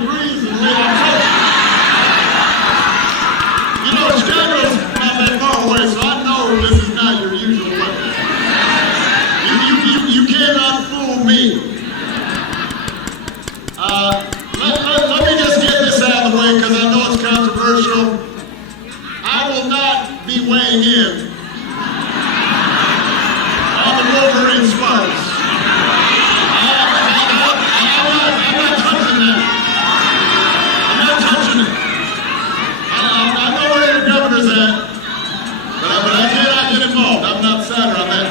degrees in the way I'm talking. You know, Chicago's not that far away, so I know this is not your usual weapon. You cannot fool me. Let me just get this out of the way because I know it's controversial. I will not be weighing in on the Wolverine sparks. I'm not touching that. I'm not touching it. I know where your governor's at, but I cannot get involved. I'm not sadder on that.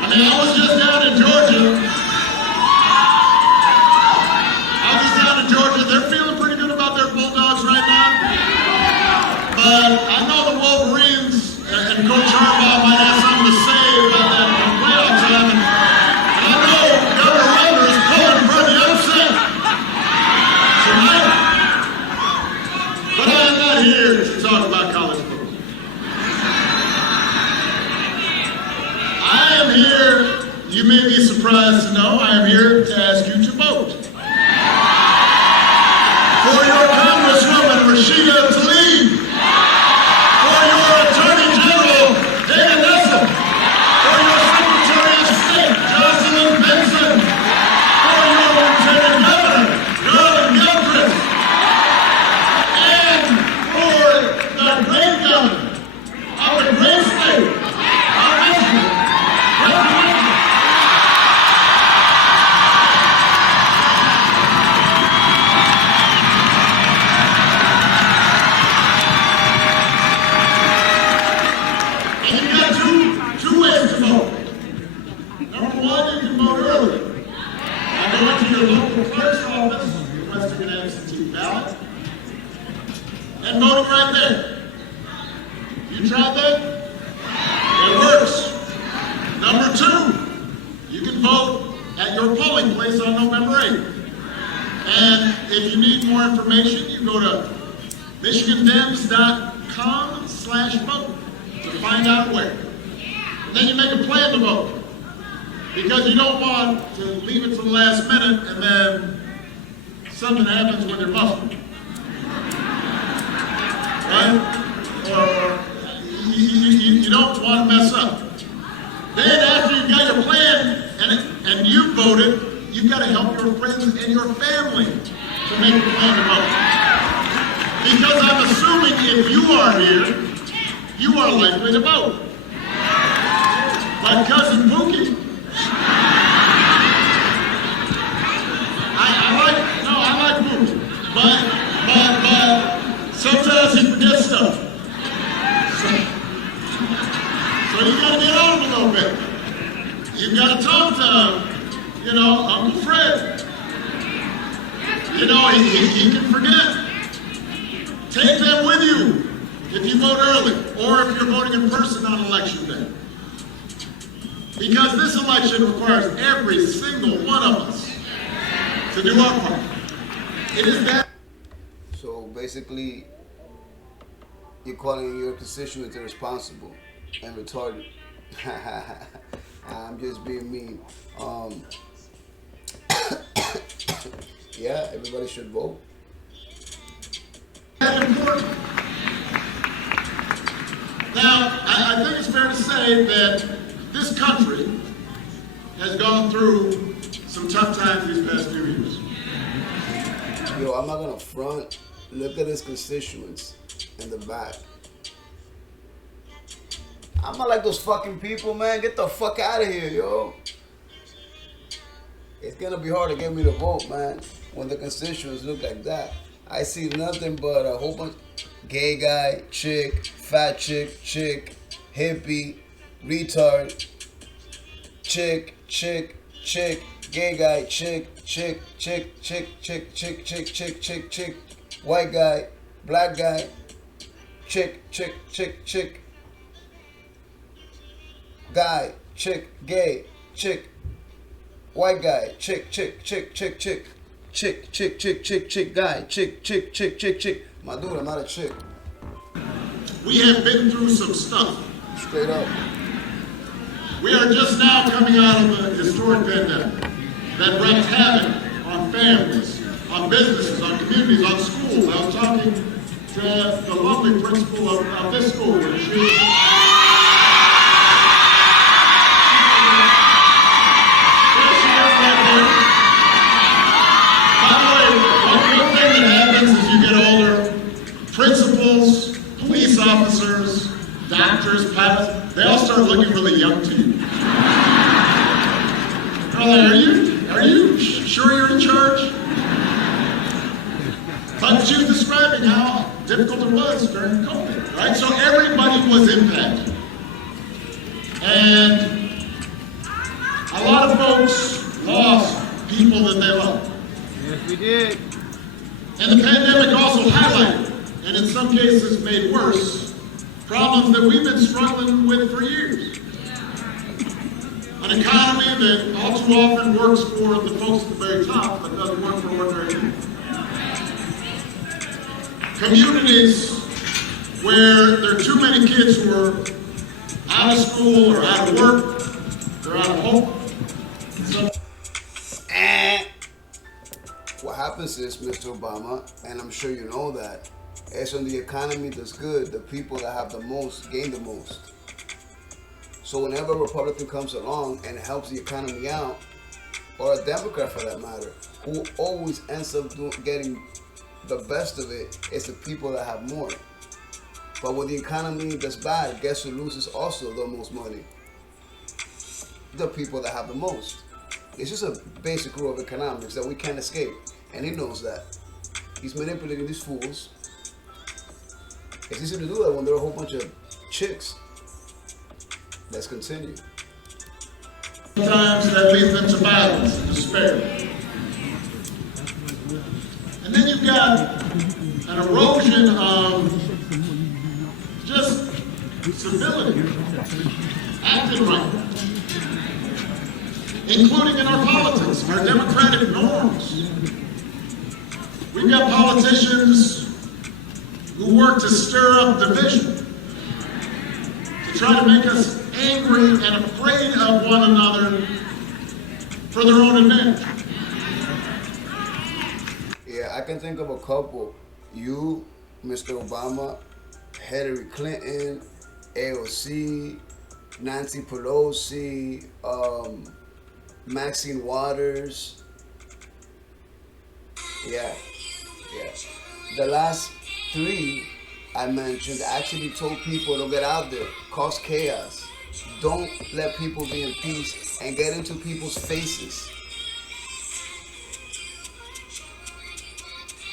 I mean, I was just down in Georgia. Georgia, they're feeling pretty good about their Bulldogs right now. But I know the Wolverines and Coach Harbaugh might have something to say about that playoff time. And I know Governor Wilder is pulling for the upset tonight. But I am not here to talk about college football. I am here, you may be surprised to know, I am here to ask you to vote for your Congresswoman Rashida Tlaib, for your Attorney General Dana Nessel, for your Secretary of State Jocelyn Benson, for your Lieutenant Governor Garland Gilchrist, and for the great governor of the great state of Michigan. And voting right there. You tried that? It works. Number 2, you can vote at your polling place on November 8th. And if you need more information, you go to michigandems.com/vote to find out where. And then you make a plan to vote. Because you don't want to leave it to the last minute and then something happens when you're muffled. Right? Or you don't want to mess up. Then after you've got your plan and you voted, you've got to help your friends and your family to make the plan to vote. Because I'm assuming if you are here, you are likely to vote. Like Cousin Pookie. I like Pookie. But sometimes he forgets stuff. So you gotta get on him a little bit. You gotta talk to, Uncle Fred. He can forget. Take them with you if you vote early, or if you're voting in person on election day. Because this election requires every single one of us to do our part. It is that. So basically, you're calling your constituents irresponsible and retarded. I'm just being mean. Yeah, everybody should vote. Now, I think it's fair to say that this country has gone through some tough times these past few years. Yo, I'm not gonna front. Look at his constituents in the back. I'm not like those fucking people, man. Get the fuck out of here, yo. It's gonna be hard to get me to vote, man, when the constituents look like that. I see nothing but a whole bunch gay guy, chick, fat chick, hippie, retard, chick, gay guy, chick, white guy, black guy, chick, guy, chick, gay, chick, white guy, chick, guy, chick. My dude, I'm not a chick. We have been through some stuff. Straight up. We are just now coming out of a historic pandemic that wreaked havoc on families, on businesses, on communities, on schools. I was talking to the lovely principal of this school, and she principals, police officers, doctors, pilots, they all start looking really young to you. Are you sure you're in charge? But she was describing how difficult it was during COVID, right? So everybody was impacted. And a lot of folks lost people that they loved. Yes, we did. And the pandemic also highlighted, and in some cases made worse, problems that we've been struggling with for years. An economy that all too often works for the folks at the very top, but doesn't work for ordinary people. Communities where there are too many kids who are out of school or out of work, they're out of hope. What happens is, Mr. Obama, and I'm sure you know that, is when the economy does good, the people that have the most gain the most. So whenever a Republican comes along and helps the economy out, or a Democrat for that matter, who always ends up getting the best of it is the people that have more. But when the economy does bad, guess who loses also the most money? The people that have the most. It's just a basic rule of economics that we can't escape. And he knows that. He's manipulating these fools. It's easy to do that when there are a whole bunch of chicks. Let's continue. Sometimes that leads them to violence and despair. And then you've got an erosion of just civility, acting right, including in our politics, our democratic norms. We've got politicians who work to stir up division, to try to make us angry and afraid of one another for their own advantage. Yeah, I can think of a couple. You, Mr. Obama, Hillary Clinton, AOC, Nancy Pelosi, Maxine Waters. Yeah. The last three I mentioned actually told people to get out there, cause chaos. Don't let people be in peace and get into people's faces.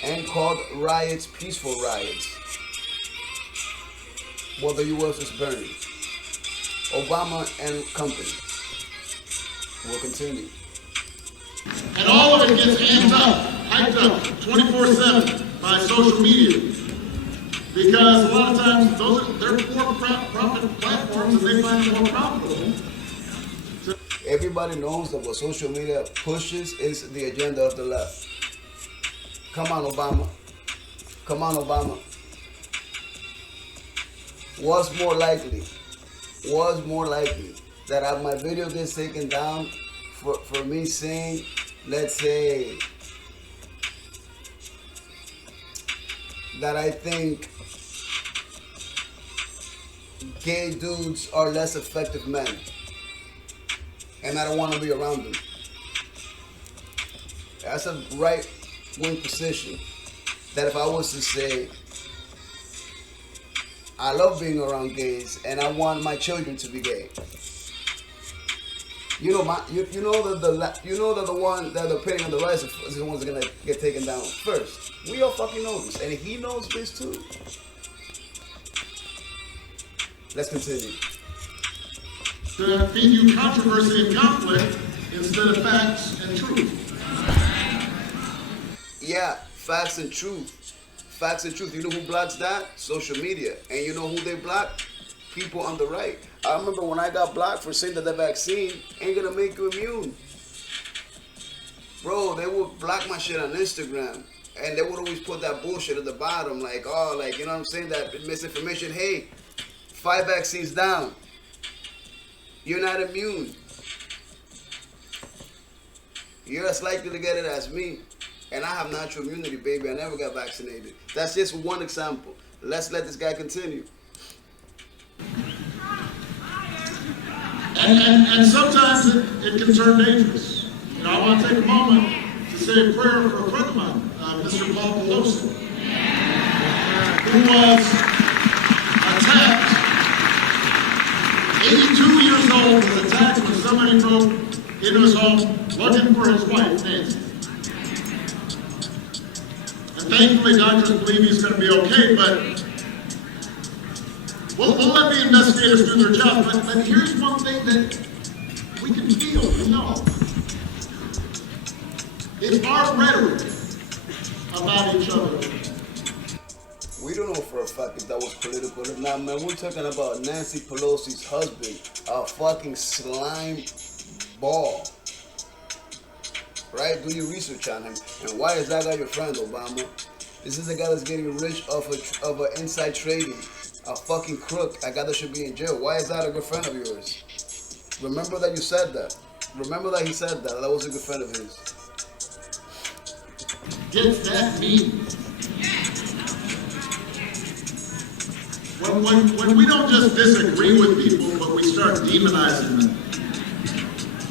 And called riots peaceful riots. While the U.S. is burning. Obama and company will continue. And all of it gets amped up, hyped up, 24/7 by social media. Because a lot of times they're for-profit platforms and they find it more profitable. Everybody knows that what social media pushes is the agenda of the left. Come on, Obama. Come on, Obama. Was more likely that my video gets taken down for me saying, let's say, that I think gay dudes are less effective men, and I don't want to be around them. That's a right-wing position. That if I was to say, I love being around gays, and I want my children to be gay. You know that the opinion of the right is the ones that are gonna get taken down first. We all fucking know this, and he knows this too. Let's continue. To feed you controversy and conflict instead of facts and truth. Yeah, facts and truth. Facts and truth. You know who blocks that? Social media. And you know who they block? People on the right. I remember when I got blocked for saying that the vaccine ain't gonna make you immune. Bro, they would block my shit on Instagram. And they would always put that bullshit at the bottom. Like, oh, like, you know what I'm saying? That misinformation. Hey, 5 vaccines down. You're not immune. You're as likely to get it as me. And I have natural immunity, baby. I never got vaccinated. That's just one example. Let's let this guy continue. And sometimes it can turn dangerous. You know, I want to take a moment to say a prayer for a friend of mine, Mr. Paul Pelosi, who was attacked. 82 years old, was attacked when somebody broke into his home looking for his wife, Nancy. And thankfully, doctors believe he's going to be okay, but we'll let the investigators do their job. But here's one thing that we can feel, we know. It's our rhetoric about each other. We don't know for a fact if that was political or not, man. We're talking about Nancy Pelosi's husband, a fucking slime ball. Right? Do your research on him. And why is that guy your friend, Obama? This is a guy that's getting rich off of inside trading. A fucking crook. A guy that should be in jail. Why is that a good friend of yours? Remember that you said that. Remember that he said that. That was a good friend of his. Gets that mean. When we don't just disagree with people, but we start demonizing them,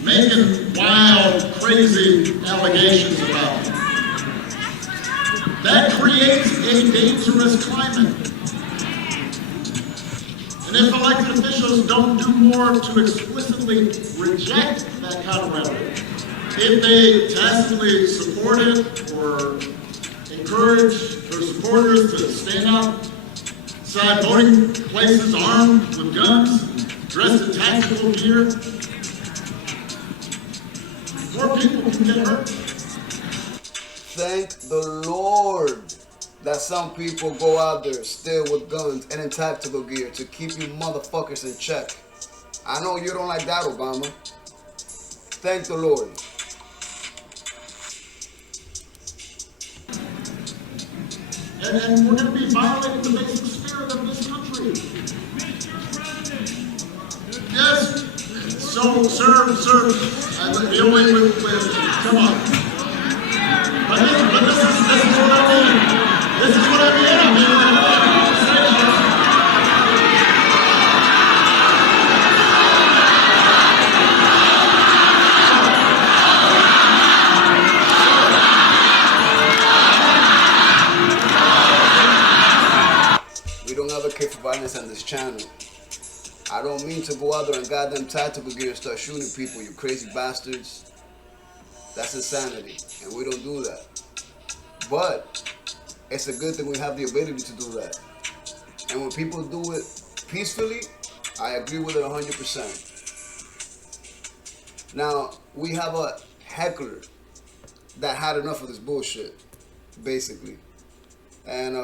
making wild, crazy allegations about them, that creates a dangerous climate. And if elected officials don't do more to explicitly reject that kind of rhetoric, if they tacitly support it or encourage their supporters to stand outside voting places armed with guns, dressed in tactical gear, more people can get hurt. Thank the Lord that some people go out there still with guns and in tactical gear to keep you motherfuckers in check. I know you don't like that, Obama. Thank the Lord. And we're going to be violating the basic spirit of this country. Yes. So, sir, the only with come on. But this is what I mean. This is what I mean. I mean, we're having a conversation. We don't advocate for violence on this channel. I don't mean to go out there and goddamn tactical gear and start shooting people, you crazy bastards. That's insanity, and we don't do that. But it's a good thing we have the ability to do that. And when people do it peacefully, I agree with it 100%. Now, we have a heckler that had enough of this bullshit, basically. And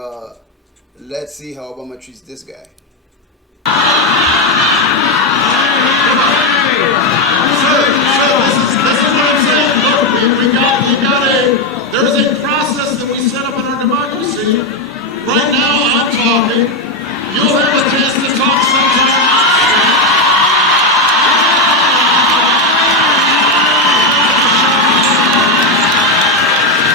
let's see how Obama treats this guy. There is a process that we set up in our democracy. Right now, I'm talking. You'll have a chance to talk sometime.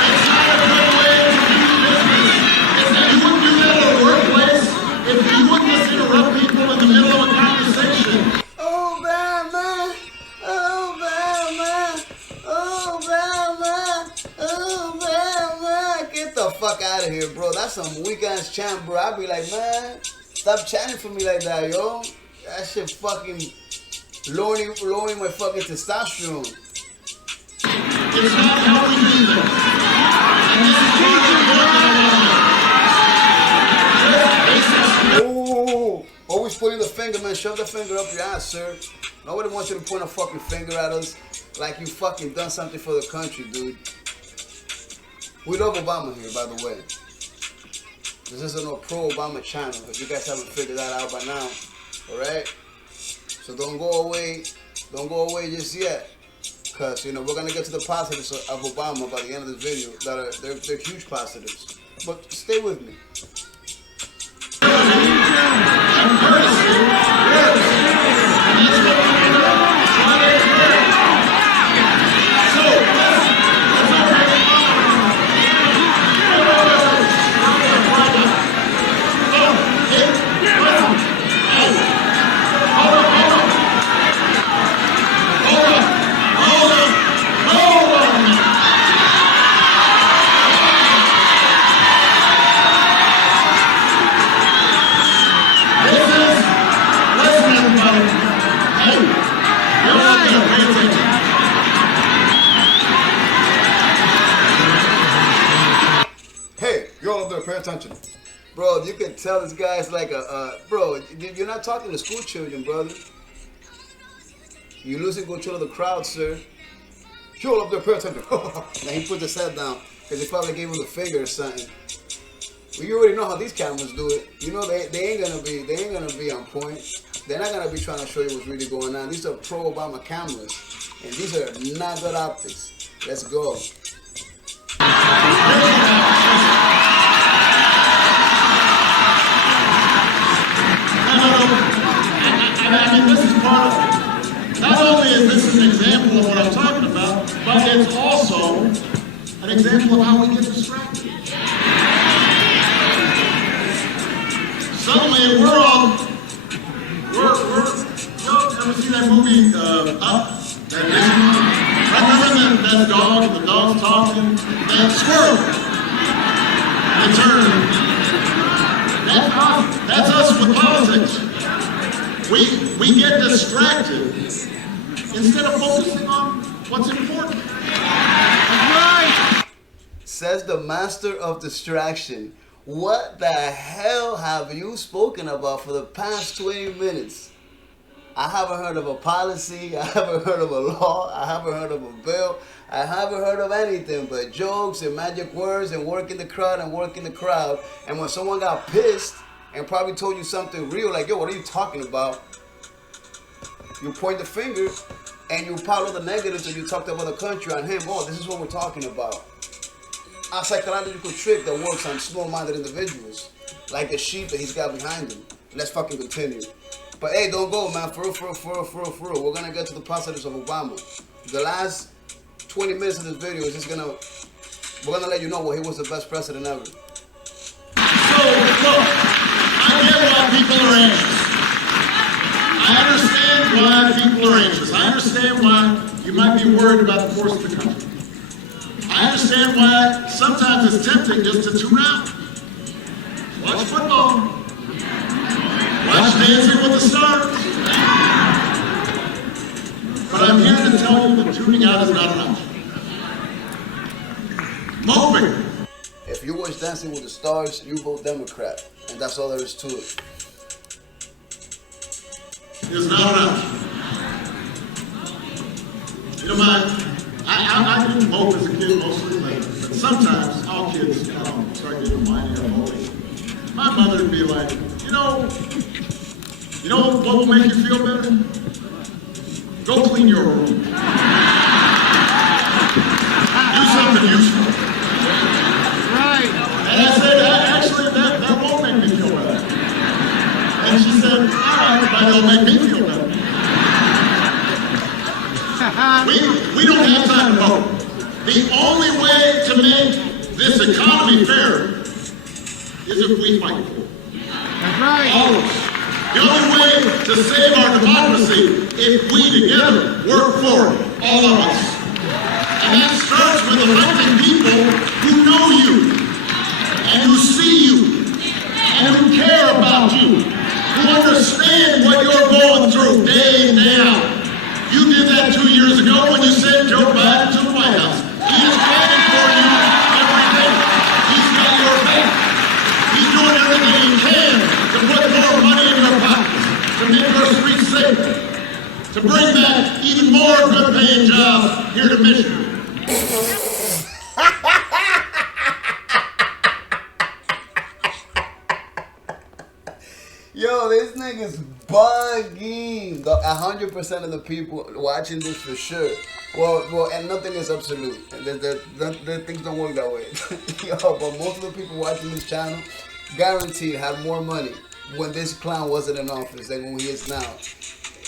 It's not a good way to do business. It's that you wouldn't do that at a workplace if you wouldn't just interrupt people in the middle of a conversation. Obama, Obama, Obama, Obama. Get the fuck out of here, bro. That's some weak ass chant, bro. I'd be like, man, stop chanting for me like that, yo. That shit fucking lowering my fucking testosterone. It's not how we do this. And this is part of the point that I want to Oh, always pointing the finger, man. Shove the finger up your ass, sir. Nobody wants you to point a fucking finger at us like you fucking done something for the country, dude. We love Obama here, by the way. This isn't a pro-Obama channel, if you guys haven't figured that out by now. Alright? So don't go away just yet. Because, you know, we're going to get to the positives of Obama by the end of this video. They're huge positives. But stay with me. all up there, pay attention. Bro, you can tell this guy's like bro, you're not talking to school children, brother. You're losing control of the crowd, sir. You all up there, pay attention. Now he put his head down because he probably gave him the finger or something. Well, you already know how these cameras do it. You know they ain't gonna be on point. They're not gonna be trying to show you what's really going on. These are pro Obama cameras, and these are not good optics. Let's go. I mean, this is part of it. Not only is this an example of what I'm talking about, but it's also an example of how we get distracted. Suddenly, we're ever see that movie, Up? That remember that dog, the dog's talking, that squirrel, the turn. That's us with politics. We get distracted instead of focusing on what's important. Right. Says the master of distraction. What the hell have you spoken about for the past 20 minutes? I haven't heard of a policy. I haven't heard of a law. I haven't heard of a bill. I haven't heard of anything but jokes and magic words and working the crowd and working the crowd. And when someone got pissed and probably told you something real, like, yo, what are you talking about? You point the finger and you pile all the negatives and you talk about the country on him. Oh, this is what we're talking about. A psychological trick that works on small-minded individuals, like the sheep that he's got behind him. Let's fucking continue. But hey, don't go, man. For real. We're gonna get to the positives of Obama. The last 20 minutes of this video is just we're gonna let you know, well, he was the best president ever. So, look, I get why people are anxious. I understand why people are anxious. I understand why you might be worried about the course of the country. I understand why sometimes it's tempting just to tune out. Watch football. Watch Dancing with the Stars. But I'm here to tell you that tuning out is not an option. Moping. If you watch Dancing with the Stars, you vote Democrat. And that's all there is to it. Is not an option. You know, I didn't vote as a kid mostly, but sometimes all kids start getting whiny or voting. My mother would be like, you know what will make you feel better? Go clean your room. Do something useful. Right. And I said, actually, that won't make me feel better. And she said, all right, but it'll make me feel better. We don't have time to vote. The only way to make this economy fair is if we fight for it. That's right. All of us. The only way to save our democracy if we together work for it, all of us. And that starts with electing people who know you, and who see you, and who care about you, who understand what you're going through day in, day out. You did that 2 years ago when you sent Joe Biden to the White House. He is fighting for you every day. He's got your back. He's doing everything he can to put more money in your pockets, to make our streets safer, to bring back even more good-paying jobs here to Michigan. Yo, this nigga's bugging. 100% of the people watching this for sure. Well, and nothing is absolute. The things don't work that way. Yo, but most of the people watching this channel, guaranteed, had more money when this clown wasn't in office than when he is now.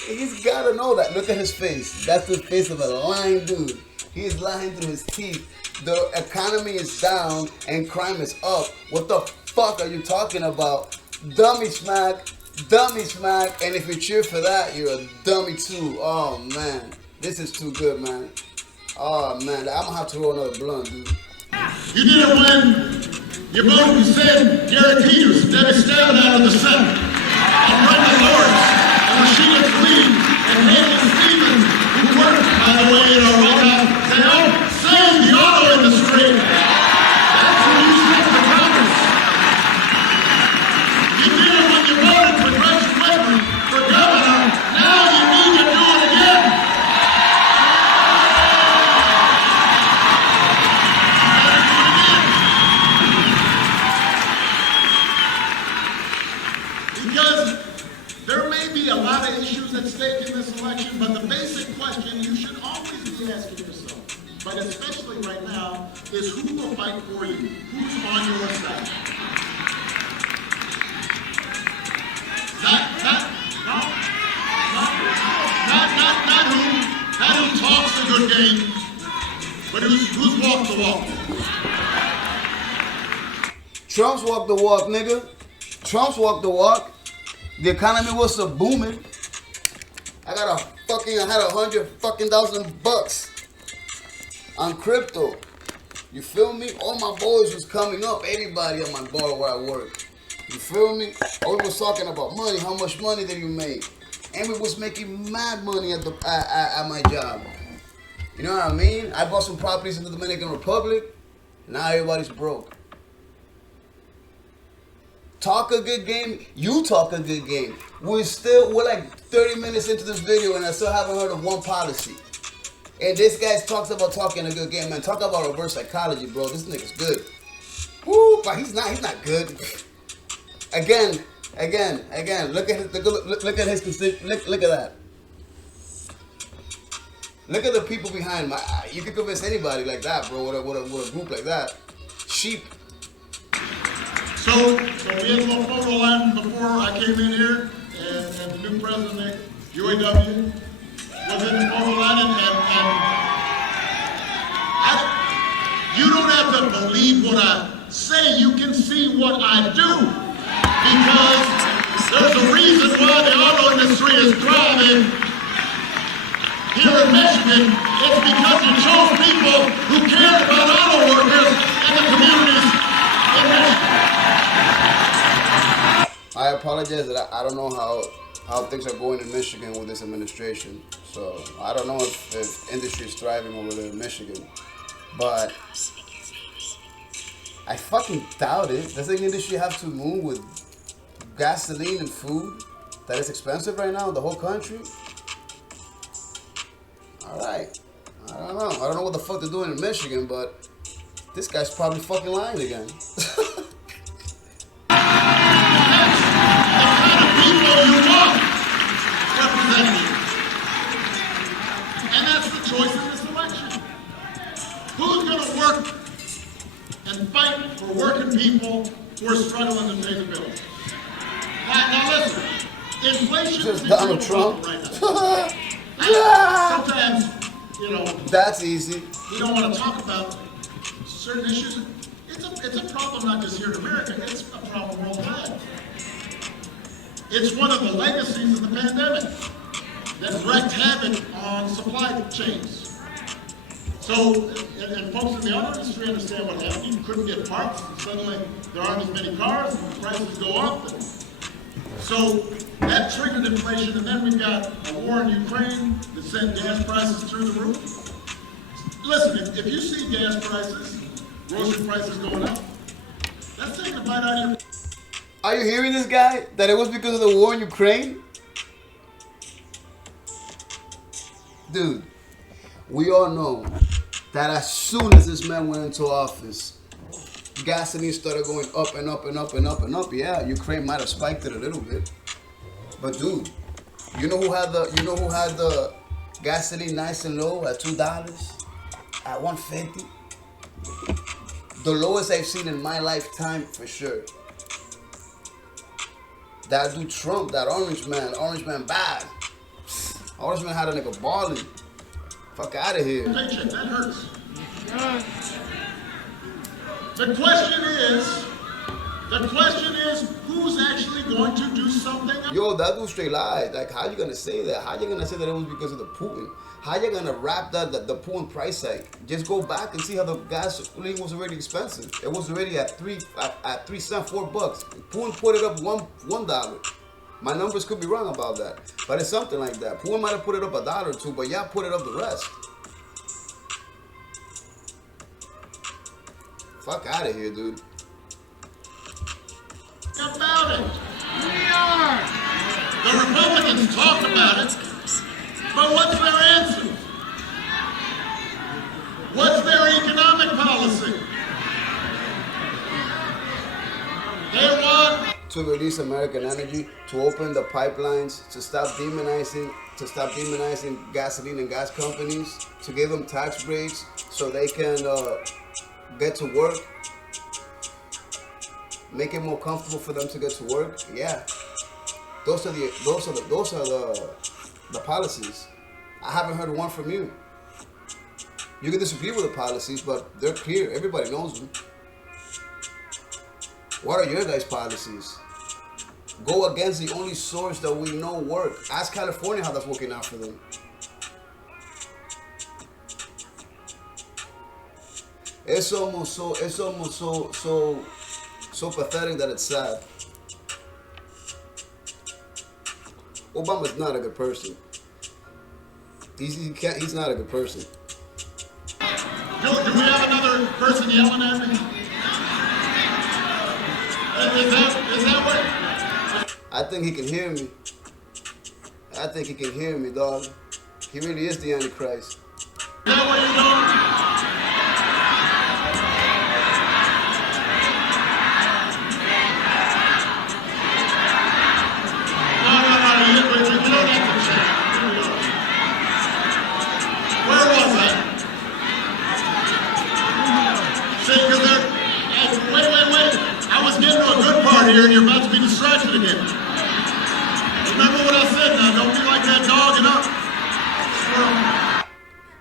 He's gotta know that. Look at his face. That's the face of a lying dude. He's lying through his teeth. The economy is down and crime is up. What the fuck are you talking about? Dummy smack, and if you cheer for that, you're a dummy too. Oh man, this is too good, man. Oh man, I'm gonna have to roll another blunt, dude. You did it when you voted to send Gary Peters, Debbie Stabenow out of the Senate, and Brenda Lawrence, and Rashida Tlaib, and Haley Stevens, who worked, by the way, in our White House, to help save the auto industry. That's who you sent to Congress. question you should always be asking yourself, but especially right now, is who will fight for you? Who's on your side? Not who talks a good game, but who's walked the walk. Trump's walked the walk, nigga. Trump's walked the walk. The economy was so booming. I had $100,000 on crypto. You feel me? All my boys was coming up. Everybody on my board where I work. You feel me? All we was talking about money. How much money did you make? And we was making mad money at my job. You know what I mean? I bought some properties in the Dominican Republic. Now everybody's broke. Talk a good game. You talk a good game. We're like 30 minutes into this video and I still haven't heard of one policy. And this guy talks about talking a good game, man. Talk about reverse psychology, bro. This nigga's good. Woo, but he's not good. Again. Look at his look at that. Look at the people behind my. You can convince anybody like that, bro. With a group like that. Sheep. So we had a little photo line before I came in here, and the new president, UAW, was in the photo line, and you don't have to believe what I say. You can see what I do, because there's a reason why the auto industry is thriving here in Michigan. It's because you chose people who care about auto workers and the communities in Michigan. I apologize that I don't know how things are going in Michigan with this administration. So I don't know if industry is thriving over there in Michigan. But I fucking doubt it. Does the industry have to move with gasoline and food that is expensive right now in the whole country? Alright. I don't know. I don't know what the fuck they're doing in Michigan, but this guy's probably fucking lying again. And that's the choice in this election. Who's going to work and fight for working people who are struggling to pay the bills? Now listen, inflation is Donald Trump right now. Sometimes, that's easy. We don't want to talk about certain issues. It's a problem not just here in America, it's a problem worldwide. It's one of the legacies of the pandemic that wreaked havoc on supply chains. So, and folks in the auto industry understand what happened. You couldn't get parts, and suddenly there aren't as many cars, and prices go up. So that triggered inflation, and then we've got a war in Ukraine that sent gas prices through the roof. Listen, if you see gas prices, grocery prices going up, that's taking a bite out of your... Are you hearing this guy? That it was because of the war in Ukraine? Dude, we all know that as soon as this man went into office, gasoline started going up and up and up and up and up. Yeah, Ukraine might have spiked it a little bit. But dude, you know who had the gasoline nice and low at $2? At $1.50? The lowest I've seen in my lifetime for sure. That dude Trump, that orange man bad. Orange man had a nigga balling. Fuck out of here. Paycheck, that hurts. The question is, who's actually going to do something? Yo, that dude straight lies. Like, how you gonna say that? How you gonna say that it was because of the Putin? How you gonna wrap that the Putin price hike? Just go back and see how the gasoline was already expensive. It was already at 3 cents, $4. Putin put it up $1. My numbers could be wrong about that, but it's something like that. Putin might have put it up $1 or $2, but y'all put it up the rest. Fuck out of here, dude. About it. We are. The Republicans talk about it, but what's their answer? What's their economic policy? They want to release American energy, to open the pipelines, to stop demonizing gasoline and gas companies, to give them tax breaks so they can get to work, make it more comfortable for them to get to work. Yeah, those are the policies. I haven't heard one from you. You can disagree with the policies, but they're clear. Everybody knows them. What are your guys' policies? Go against the only source that we know work. Ask California how that's working out for them. It's almost so pathetic that it's sad. Obama's not a good person. He's not a good person. Do we have another person yelling at me? Is that what? I think he can hear me. I think he can hear me, dog. He really is the Antichrist. Is that what you're doing? No, you don't have to check. Where was I? See, because wait. I was getting to a good part here, and you're about to be distracted again. Remember what I said now. Don't be like that dog and up. Squirrel.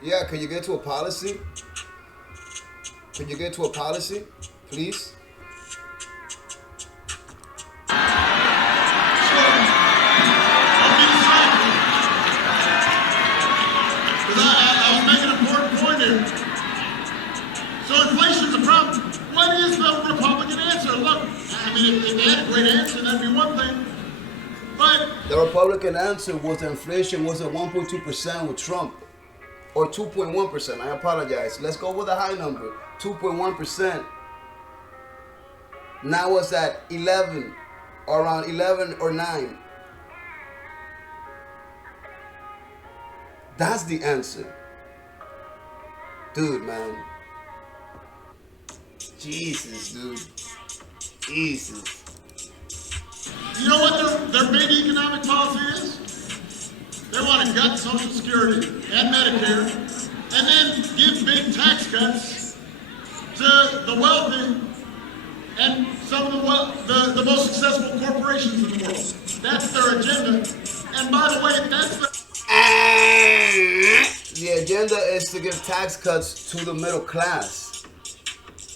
Yeah, can you get to a policy? Can you get to a policy, please? So inflation's a problem. What is the Republican answer? Look, I mean, if they had a great answer, that'd be one thing. But the Republican answer was that inflation was at 1.2% with Trump, or 2.1%. I apologize. Let's go with a high number, 2.1%. Now it's at 11, or around 11 or 9. That's the answer. Dude, man. Jesus, dude. Jesus. You know what their big economic policy is? They want to gut Social Security and Medicare, and then give big tax cuts to the wealthy and some of the most successful corporations in the world. That's their agenda. And by the way, that's the agenda is to give tax cuts to the middle class,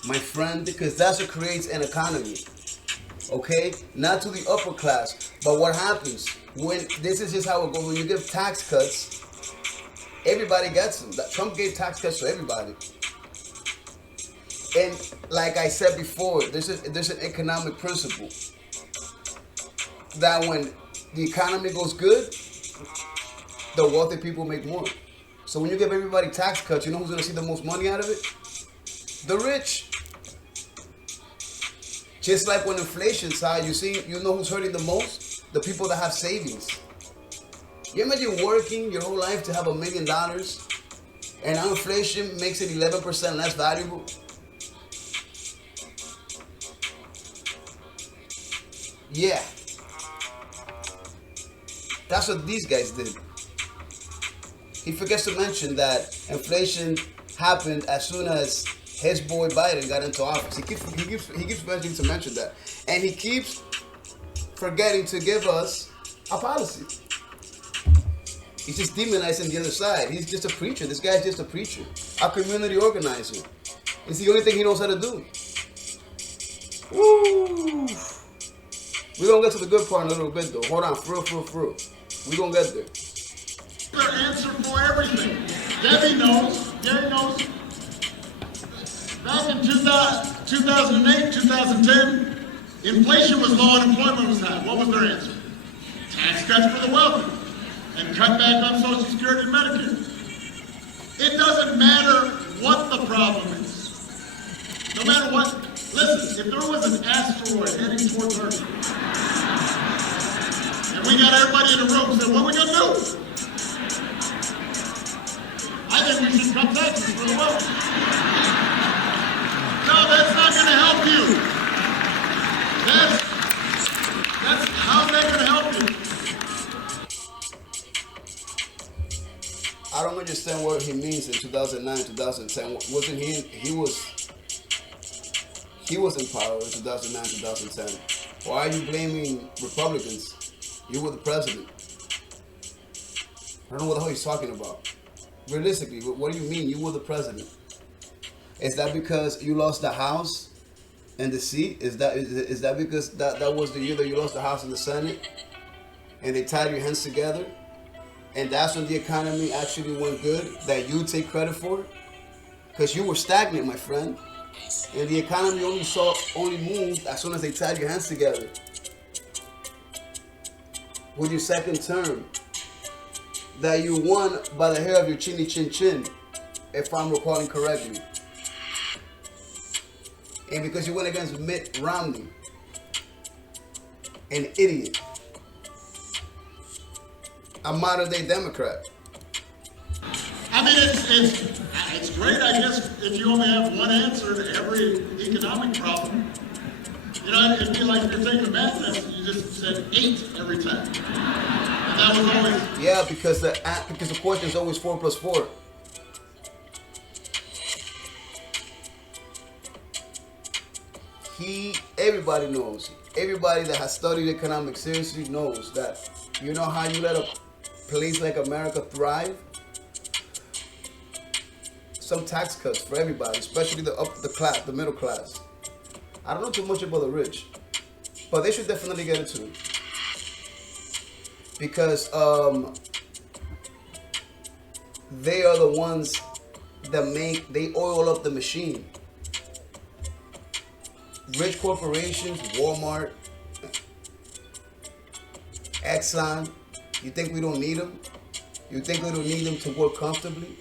my friend, because that's what creates an economy. Okay, not to the upper class. But what happens when this is just how it goes? When you give tax cuts, everybody gets them. Trump gave tax cuts to everybody. And like I said before, there's an economic principle that when the economy goes good, the wealthy people make more. So when you give everybody tax cuts, you know who's going to see the most money out of it? The rich. Just like when inflation's high, you know who's hurting the most? The people that have savings. You imagine working your whole life to have $1 million, and now inflation makes it 11% less valuable? Yeah. That's what these guys did. He forgets to mention that inflation happened as soon as his boy Biden got into office. He keeps forgetting to mention that, and he keeps forgetting to give us a policy. He's just demonizing the other side. He's just a preacher. This guy's just a preacher, a community organizer. It's the only thing he knows how to do. Woo! We're gonna get to the good part in a little bit, though. Hold on, for real. We're gonna get there. Their answer for everything. Debbie knows. Gary knows. Back in 2008, 2010, inflation was low, unemployment was high. What was their answer? Tax cuts for the wealthy and cut back on Social Security and Medicare. It doesn't matter what the problem is. No matter what. Listen, if there was an asteroid heading towards Earth, and we got everybody in the room and said, what are we going to do? I think we should cut taxes for the wealthy. No, that's not going to help you. understand what he means in 2009, 2010. Wasn't he? He was in power in 2009, 2010. Why are you blaming Republicans? You were the president. I don't know what the hell he's talking about. Realistically, what do you mean you were the president? Is that because you lost the House and the seat? Is that because that was the year that you lost the House and the Senate? And they tied your hands together? And that's when the economy actually went good, that you take credit for? Because you were stagnant, my friend. And the economy only moved as soon as they tied your hands together. With your second term, that you won by the hair of your chinny chin chin, if I'm recalling correctly. And because you went against Mitt Romney, an idiot, a modern day Democrat. I mean, it's great, I guess, if you only have one answer to every economic problem. You know, it'd be like if you're taking a math test, you just said 8 every time. And that was always... Yeah, because the question is always 4 plus 4. Everybody knows, everybody that has studied economics seriously knows that, you know how you let a place like America thrive? Some tax cuts for everybody, especially the middle class. I don't know too much about the rich, but they should definitely get it too. Because they are the ones that they oil up the machine. Rich corporations, Walmart, Exxon, you think we don't need them? You think we don't need them to work comfortably?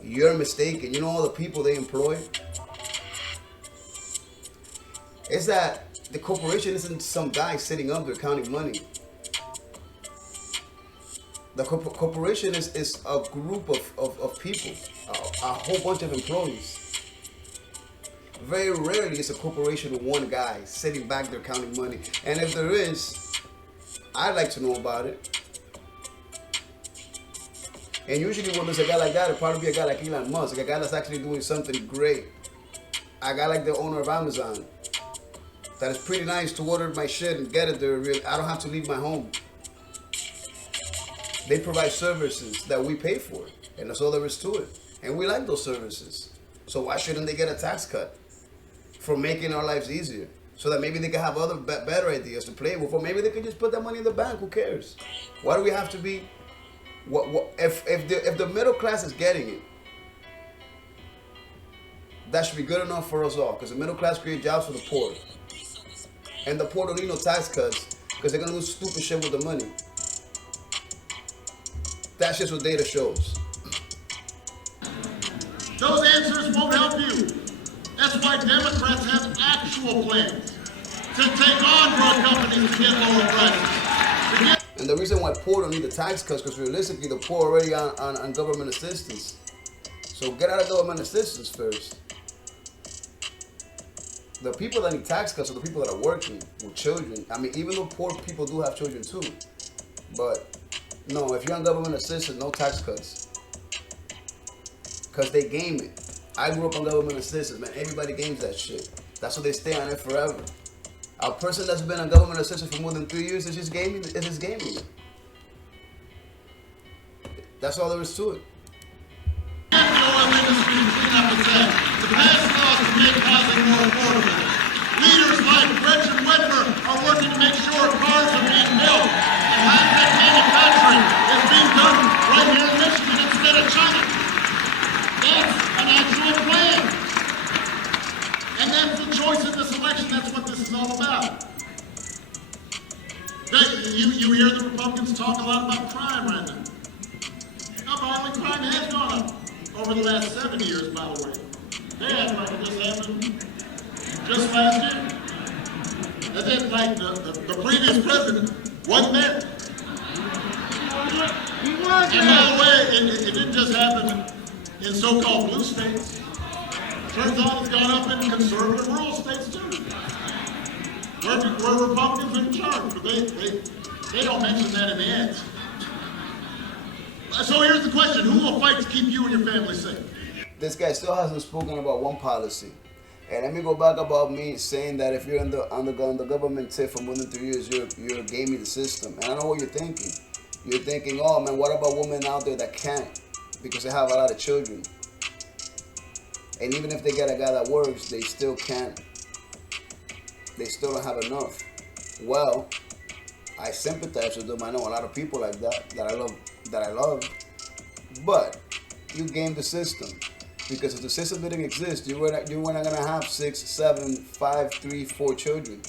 You're mistaken. You know all the people they employ? It's that the corporation isn't some guy sitting up there counting money. The corporation is a group of people, a whole bunch of employees. Very rarely is a corporation with one guy sitting back there counting money. And if there is, I'd like to know about it. And usually when there's a guy like that, it'll probably be a guy like Elon Musk, a guy that's actually doing something great. A guy like the owner of Amazon, that is pretty nice to order my shit and get it there. I don't have to leave my home. They provide services that we pay for, and that's all there is to it. And we like those services. So why shouldn't they get a tax cut for making our lives easier? So that maybe they can have other better ideas to play with, or maybe they can just put that money in the bank. Who cares? Why do we have to be? If the middle class is getting it, that should be good enough for us all. Because the middle class create jobs for the poor, and the poor don't need no tax cuts because they're gonna do stupid shit with the money. That's just what data shows. Those answers won't help you. That's why Democrats have actual plans to take on drug companies to get lower prices. And the reason why poor don't need the tax cuts, because realistically the poor are already on government assistance. So get out of government assistance first. The people that need tax cuts are the people that are working with children. I mean, even though poor people do have children too. But no, if you're on government assistance, no tax cuts. Because they game it. I grew up on government assistance, man. Everybody games that shit. That's why they stay on it forever. A person that's been on government assistance for more than 3 years is just gaming it. That's all there is to it. The oil industry to clean up its act, to pass laws to make housing more affordable. Leaders like Gretchen Whitmer are working to make sure cars are being built and high-tech manufacturing is being done right here in Michigan instead of China. That's an actual plan. And that's the choice of this election. That's what this is all about. You hear the Republicans talk a lot about crime right now. Now, violent crime has gone up over the last 7 years, by the way. They act like it just happened just last year. As if like the previous president wasn't there. And by the way, it didn't just happen in so-called blue states. Turns out it's gone up in conservative rural states too. Where Republicans are in charge, but they don't mention that in the ads. So here's the question: who will fight to keep you and your family safe? This guy still hasn't spoken about one policy. And let me go back about me saying that if you're on the government tip for more than 3 years, you're gaming the system. And I know what you're thinking. You're thinking, oh man, what about women out there that can't because they have a lot of children? And even if they get a guy that works, they still can't. They still don't have enough. Well, I sympathize with them. I know a lot of people like that I love. But you game the system. Because if the system didn't exist, you were not gonna have 6, 7, 5, 3, 4 children.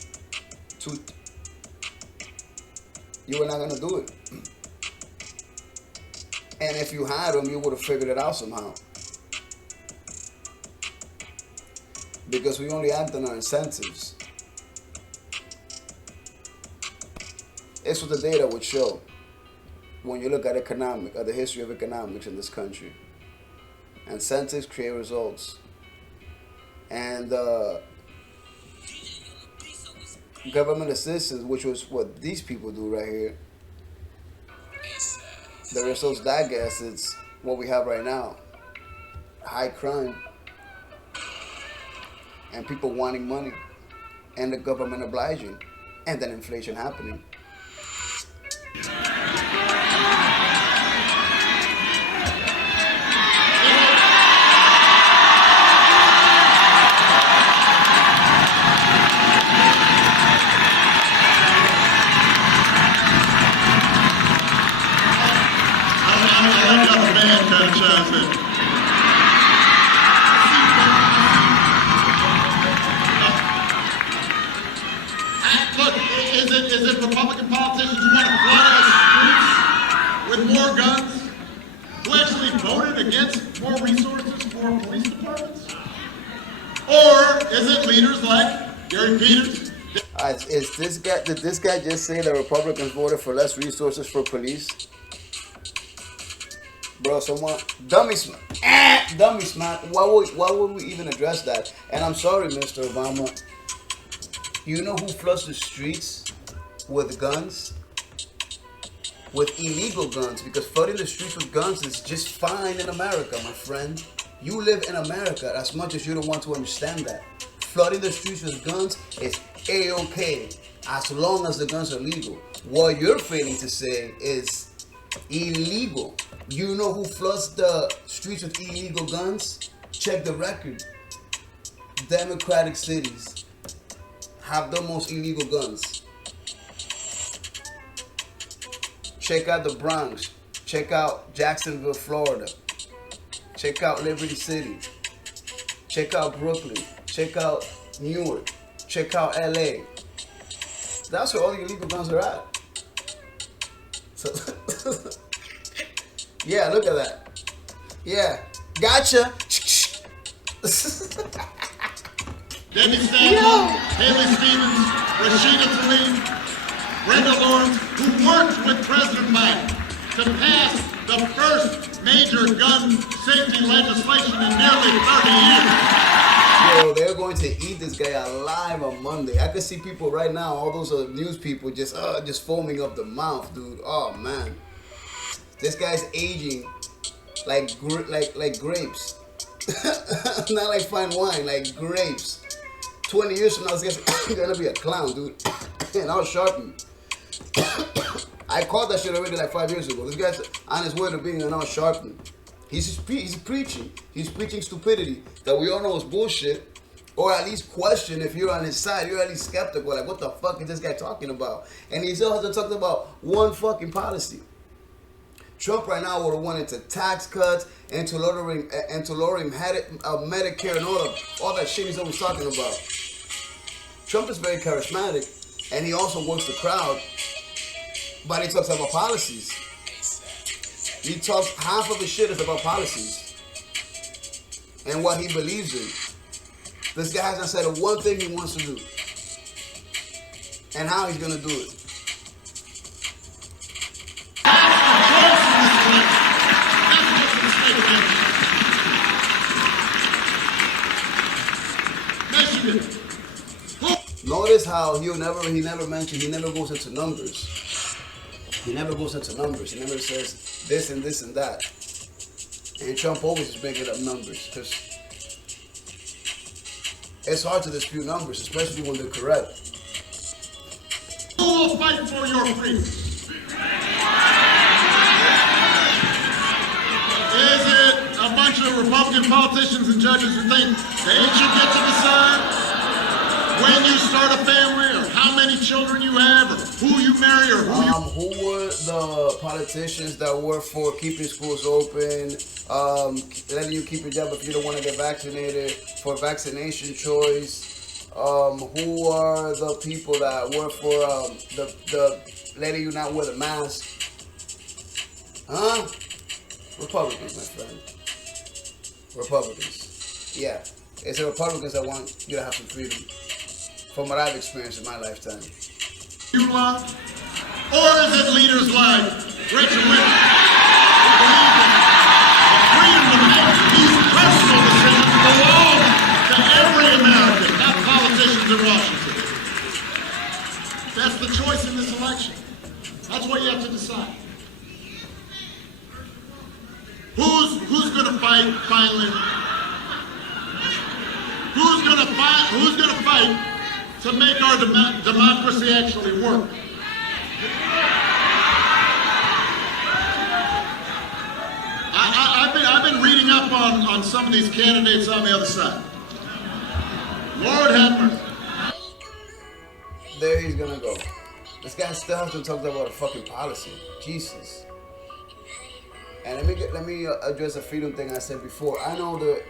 You were not gonna do it. And if you had them, you would have figured it out somehow. Because we only act on our incentives. It's what the data would show when you look at the history of economics in this country. Incentives create results. And government assistance, which was what these people do right here, the results that gets, it's what we have right now. High crime. And people wanting money. And the government obliging. And then inflation happening. Look, is it Republican politicians who want to flood our streets with more guns, who actually voted against more resources for police departments? Or is it leaders like Gary Peters? Did this guy just say that Republicans voted for less resources for police? Bro, someone dummy smack. Why would we even address that? And I'm sorry, Mr. Obama. You know who floods the streets with guns? With illegal guns, because flooding the streets with guns is just fine in America, my friend. You live in America as much as you don't want to understand that. Flooding the streets with guns is A-OK as long as the guns are legal. What you're failing to say is illegal. You know who floods the streets with illegal guns? Check the record. Democratic cities have the most illegal guns. Check out the Bronx. Check out Jacksonville, Florida. Check out Liberty City. Check out Brooklyn. Check out Newark. Check out LA. That's where all the illegal guns are at. So yeah, look at that. Yeah, gotcha. Debbie Stanton, Haley Stevens, Rashida Tlaib, Brenda Lawrence, who worked with President Biden to pass the first major gun safety legislation in nearly 30 years. Yo, they're going to eat this guy alive on Monday. I can see people right now, all those news people just foaming up the mouth, dude. Oh man, this guy's aging like grapes, not like fine wine, like grapes. 20 years from now, this guy's gonna be a clown, dude. And I'll sharpen. I called that shit already like 5 years ago. This guy's on his way to being an sharpen. He's preaching. He's preaching stupidity that we all know is bullshit, or at least question if you're on his side. You're at least skeptical. Like, what the fuck is this guy talking about? And he still hasn't talked about one fucking policy. Trump right now would have wanted to tax cuts and to lowering Medicare and all that shit he's always talking about. Trump is very charismatic, and he also works the crowd, but he talks about policies. He talks, half of his shit is about policies and what he believes in. This guy hasn't said one thing he wants to do and how he's gonna do it. Notice how he never goes into numbers. He never goes into numbers. He never says this and this and that. And Trump always is bringing up numbers because it's hard to dispute numbers, especially when they're correct. Who will fight for your freedom? Is it a bunch of Republican politicians and judges who think they should get to decide when you start a family, or how many children you have, or who you marry, or who you... Who were the politicians that were for keeping schools open, letting you keep your job if you don't want to get vaccinated, for vaccination choice? Who are the people that were for the letting you not wear the mask? Huh? Republicans, my friend. Republicans. Yeah. It's the Republicans that want you to have some freedom. From what I've experienced in my lifetime. You love? Or is it leaders like Gretchen Whitmer who believe that the freedom to make these personal decisions belong to every American, not politicians in Washington? That's the choice in this election. That's what you have to decide. Who's going to fight finally? Who's going to fight to make our democracy actually work? I've been reading up on some of these candidates on the other side. Lord have mercy. There he's gonna go. This guy still has to talk about a fucking policy. Jesus. And let me address the freedom thing I said before. I know that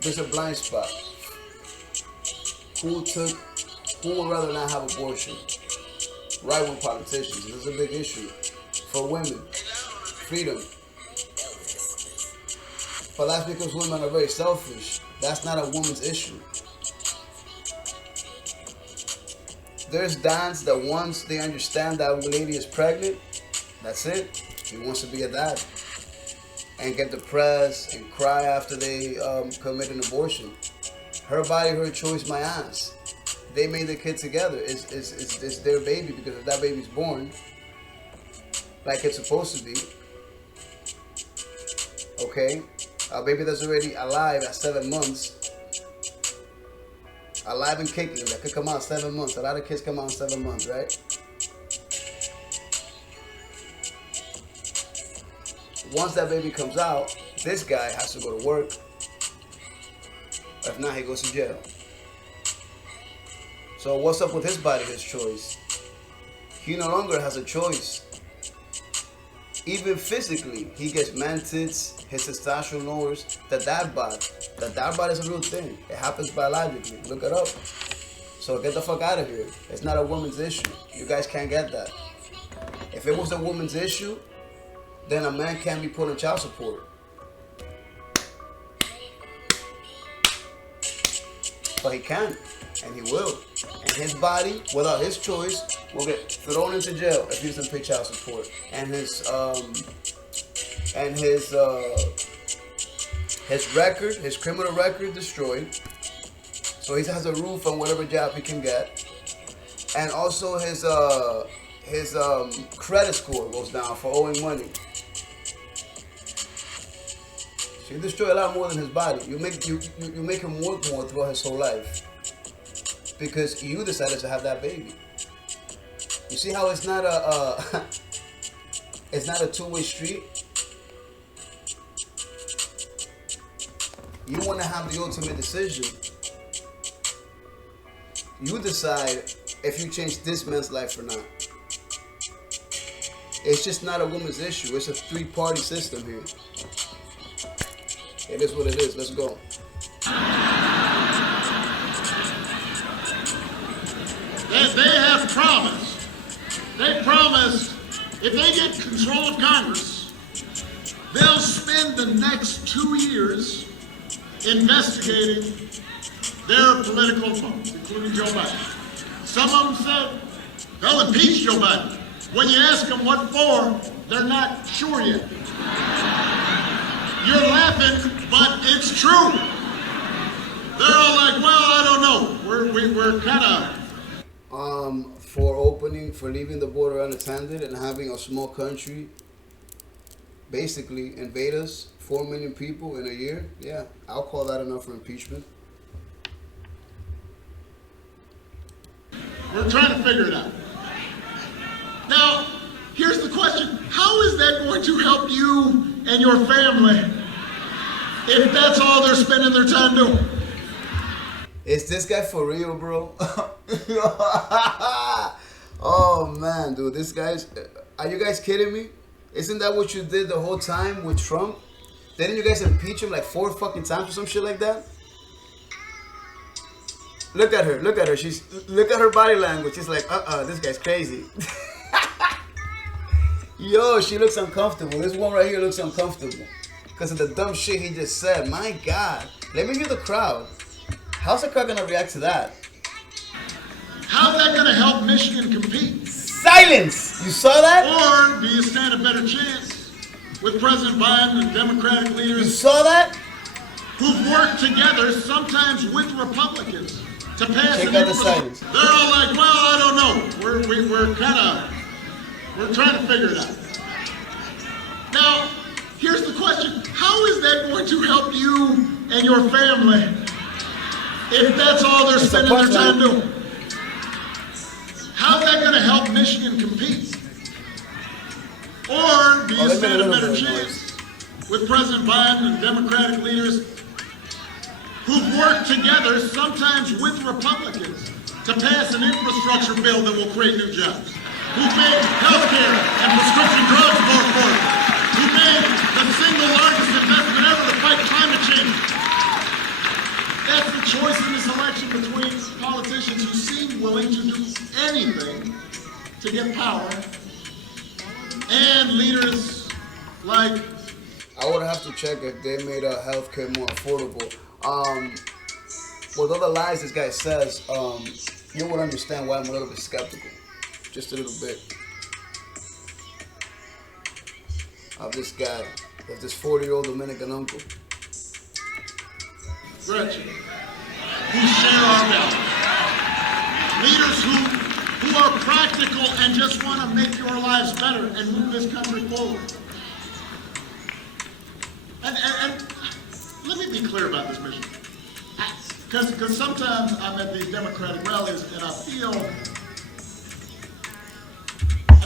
there's a blind spot. Who would rather not have abortion? Right-wing politicians. This is a big issue for women. Freedom. But that's because women are very selfish. That's not a woman's issue. There's dads that once they understand that a lady is pregnant, that's it. He wants to be a dad. And get depressed and cry after they commit an abortion. Her body, her choice, my ass. They made the kid together. It's their baby because if that baby's born like it's supposed to be, okay, a baby that's already alive at 7 months, alive and kicking, that could come out 7 months. A lot of kids come out in 7 months, right? Once that baby comes out, this guy has to go to work. If not, he goes to jail. So what's up with his body, his choice? He no longer has a choice. Even physically, he gets man tits, his testosterone lowers. The dad bod is a real thing. It happens biologically. Look it up. So get the fuck out of here. It's not a woman's issue. You guys can't get that. If it was a woman's issue, then a man can't be put on child support. But he can, and he will. And his body, without his choice, will get thrown into jail if he doesn't pay child support. And his record, his criminal record destroyed. So he has a roof on whatever job he can get. And also his credit score goes down for owing money. So you destroy a lot more than his body. You make him work more throughout his whole life. Because you decided to have that baby. You see how it's not a two-way street? You want to have the ultimate decision. You decide if you change this man's life or not. It's just not a woman's issue. It's a three-party system here. It is what it is. Let's go. They have promised. They promised if they get control of Congress, they'll spend the next 2 years investigating their political opponents, including Joe Biden. Some of them said they'll impeach Joe Biden. When you ask them what for, they're not sure yet. You're laughing, but it's true. They're all like, well, I don't know. We're kind of... for leaving the border unattended and having a small country basically invade us, 4 million people in a year. Yeah, I'll call that enough for impeachment. We're trying to figure it out. Now, here's the question. How is that going to help you and your family if that's all they're spending their time doing? Is this guy for real, bro? Oh, man, dude. This guy's... Are you guys kidding me? Isn't that what you did the whole time with Trump? Didn't you guys impeach him like 4 fucking times or some shit like that? Look at her. Look at her. Look at her body language. She's like, this guy's crazy. Yo, she looks uncomfortable. This one right here looks uncomfortable because of the dumb shit he just said. My God. Let me hear the crowd. How's the crowd going to react to that? How's that going to help Michigan compete? Silence! You saw that? Or do you stand a better chance with President Biden and Democratic leaders? You saw that? Who've worked together, sometimes with Republicans, to pass Check an out the infrastructure. silence. They're all like, well, I don't know. We're trying to figure it out. Now, here's the question. How is that going to help you and your family if that's all they're spending their time doing? How's that going to help Michigan compete? Or do you stand a better chance with President Biden and Democratic leaders who've worked together, sometimes with Republicans, to pass an infrastructure bill that will create new jobs? Who made health care and prescription drugs more affordable? Who made the single largest investment ever to fight climate change? That's the choice in this election between politicians who seem willing to do anything to get power and leaders like... I would have to check if they made healthcare more affordable. With all the lies this guy says, you would understand why I'm a little bit skeptical. Just a little bit. Of this guy, of this 40-year-old Dominican uncle. Gretchen, who share our values. Leaders who are practical and just want to make your lives better and move this country forward. And let me be clear about this mission. Because sometimes I'm at these Democratic rallies and I feel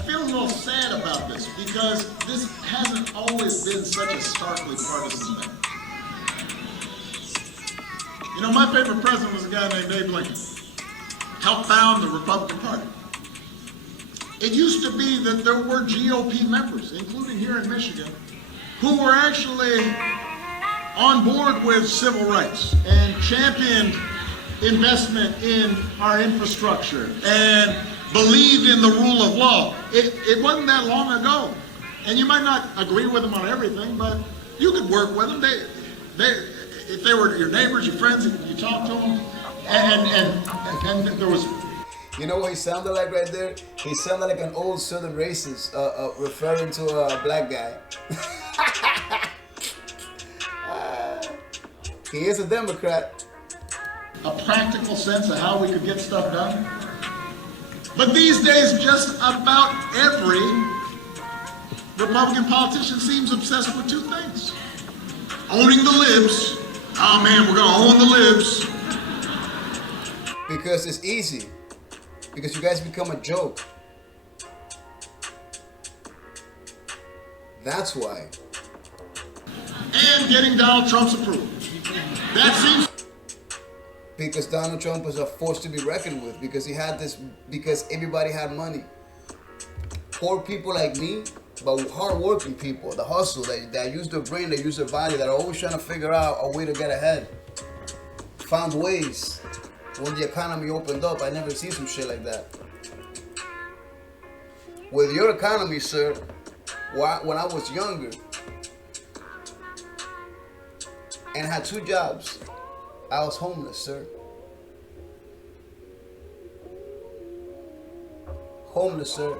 a little sad about this because this hasn't always been such a starkly partisan thing. You know, my favorite president was a guy named Abe Lincoln. Helped found the Republican Party. It used to be that there were GOP members, including here in Michigan, who were actually on board with civil rights and championed investment in our infrastructure and believed in the rule of law. It wasn't that long ago. And you might not agree with them on everything, but you could work with them. If they were your neighbors, your friends, you talk to them, and there was... You know what he sounded like right there? He sounded like an old Southern racist referring to a black guy. He is a Democrat. A practical sense of how we could get stuff done. But these days, just about every Republican politician seems obsessed with 2 things. Owning the libs. Oh man, we're gonna own the libs. Because it's easy. Because you guys become a joke. That's why. And getting Donald Trump's approval. That seems... Because Donald Trump was a force to be reckoned with. Because he had this... Because everybody had money. Poor people like me, but hard-working people, the hustle, that use their brain, that use their body, that are always trying to figure out a way to get ahead. Found ways. When the economy opened up, I never seen some shit like that. With your economy, sir, when I was younger and had 2 jobs, I was homeless, sir. Homeless, sir.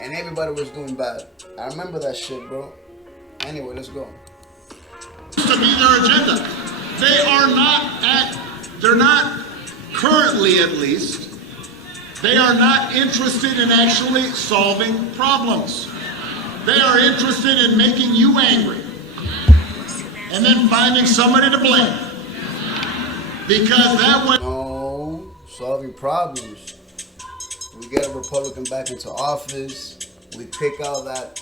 And everybody was doing bad. I remember that shit, bro. Anyway, let's go. To be their agenda. They're not currently at least, They are not interested in actually solving problems. They are interested in making you angry and then finding somebody to blame. Because that way... No, solving problems. We get a Republican back into office. We pick out that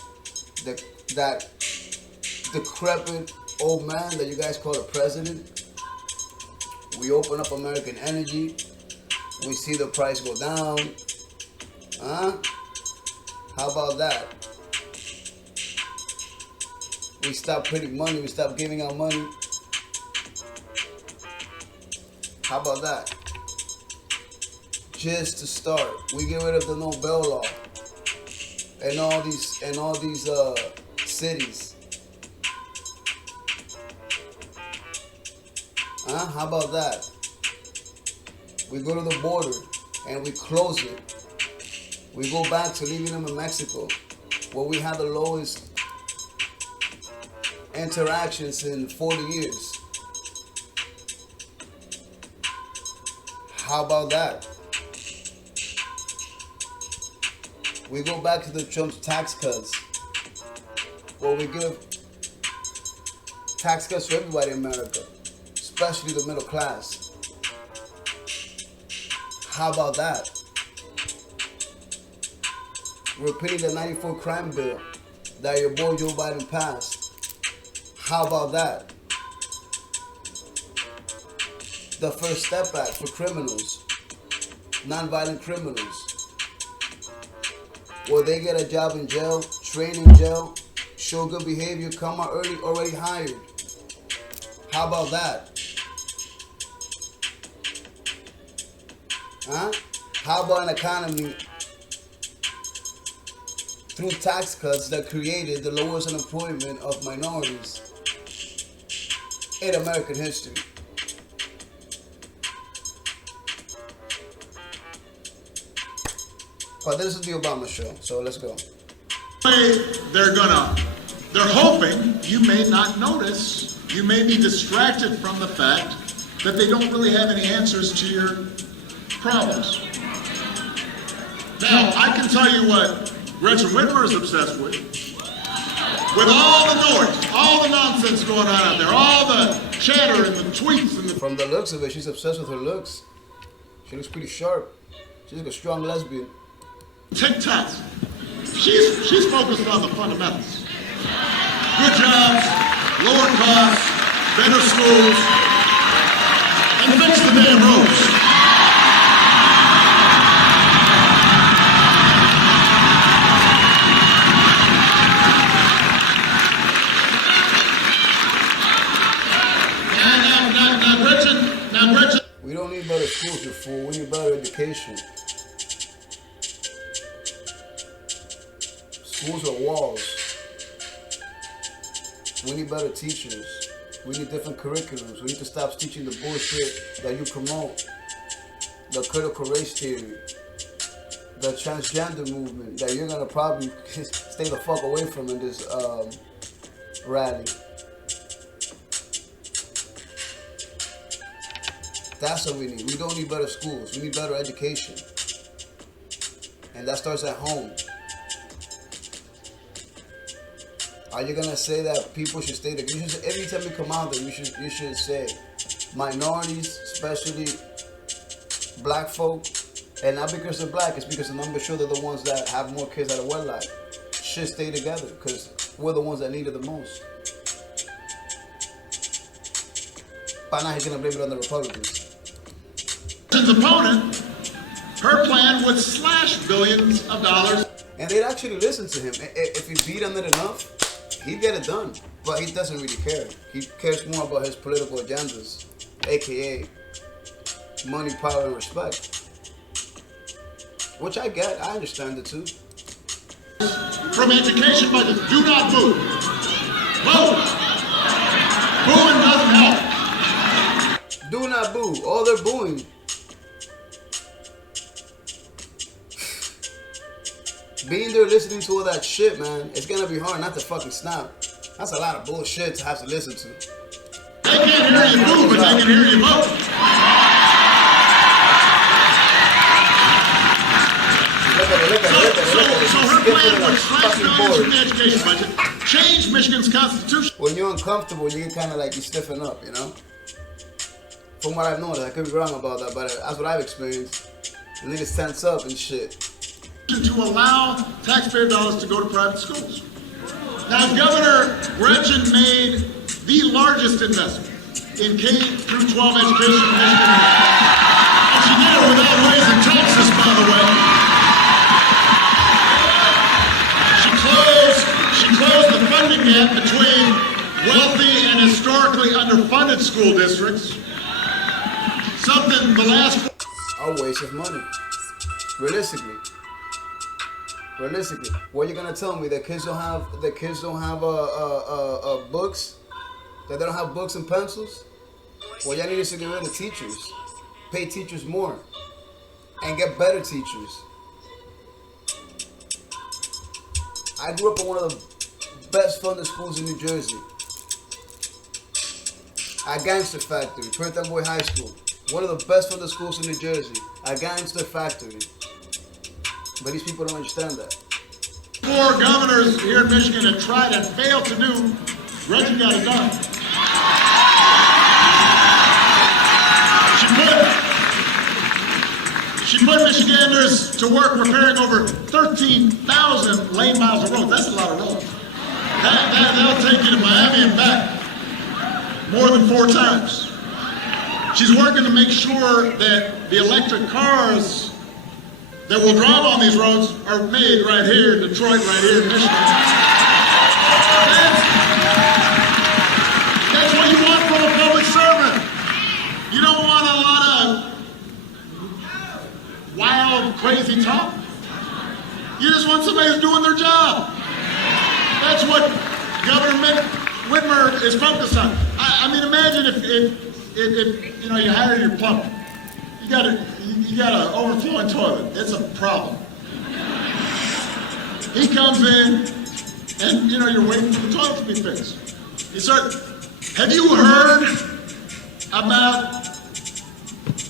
decrepit old man that you guys call a president. We open up American energy. We see the price go down. Huh? How about that? We stop printing money. We stop giving out money. How about that? Just to start, we get rid of the no bail law and all these cities. Huh? How about that? We go to the border and we close it. We go back to leaving them in Mexico, where we had the lowest interactions in 40 years. How about that? We go back to the Trump's tax cuts, where we give tax cuts to everybody in America, especially the middle class. How about that? Repeating the 94 crime bill that your boy Joe Biden passed. How about that? The First Step Act for criminals, non-violent criminals, where they get a job in jail, train in jail, show good behavior, come out early, already hired. How about that? Huh? How about an economy through tax cuts that created the lowest unemployment of minorities in American history? But this is the Obama show, so let's go. They're hoping you may not notice, you may be distracted from the fact that they don't really have any answers to your problems. Now, I can tell you what Gretchen Whitmer is obsessed with all the noise, all the nonsense going on out there, all the chatter and the tweets and the... From the looks of it, she's obsessed with her looks. She looks pretty sharp. She's like a strong lesbian. TikToks. She's focused on the fundamentals. Good jobs, lower costs, better schools, and fix the damn roads. Now, Gretchen. We don't need better schools, you fool. We need better education. Schools are walls. We need better teachers. We need different curriculums. We need to stop teaching the bullshit that you promote. The critical race theory. The transgender movement that you're gonna probably stay the fuck away from in this rally. That's what we need. We don't need better schools. We need better education. And that starts at home. Are you gonna say that people should stay together? Every time you come out there, you should say minorities, especially black folk, and not because they're black, it's because I'm sure they're the ones that have more kids out of wedlock, should stay together because we're the ones that need it the most. But now he's gonna blame it on the Republicans. His opponent, her plan would slash billions of dollars. And they'd actually listen to him. If he beat on it enough, he'd get it done. But he doesn't really care. He cares more about his political agendas, aka money, power, and respect. Which I get. I understand it too. From education budgets, do not boo. Vote. Booing doesn't help. Do not boo. All they're booing. Being there listening to all that shit, man, it's gonna be hard not to fucking snap. That's a lot of bullshit to have to listen to. They can't hear you boo, but they can hear you vote. monies from the education budget, change Michigan's constitution. When you're uncomfortable, you kind of like you stiffen up, you know. From what I've noticed, I could be wrong about that, but that's what I've experienced. The niggas tense up and shit. To allow taxpayer dollars to go to private schools. Now, Governor Gretchen made the largest investment in K through 12 education in Michigan. And she did it without raising taxes, by the way. She closed the funding gap between wealthy and historically underfunded school districts. Something the last... A waste of money. Realistically, what you're gonna tell me that kids don't have books, that they don't have books and pencils? Well, y'all need to get rid of teachers, pay teachers more, and get better teachers. I grew up in one of the best funded schools in New Jersey. At Gangster Factory, Perth Boy High School. One of the best funded schools in New Jersey. At Gangster Factory. But these people don't understand that. 4 governors here in Michigan have tried and failed to do. Gretchen got it done. She put Michiganders to work repairing over 13,000 lane miles of roads. That's a lot of roads. That'll take you to Miami and back more than 4 times. She's working to make sure that the electric cars that will drive on these roads are made right here in Detroit, right here in Michigan. That's what you want from a public servant. You don't want a lot of wild, crazy talk. You just want somebody who's doing their job. That's what Governor Whitmer is focused on. I mean, imagine if you know you hire your plumber. You got an overflowing toilet. It's a problem. He comes in, and you know you're waiting for the toilet to be fixed. Have you heard about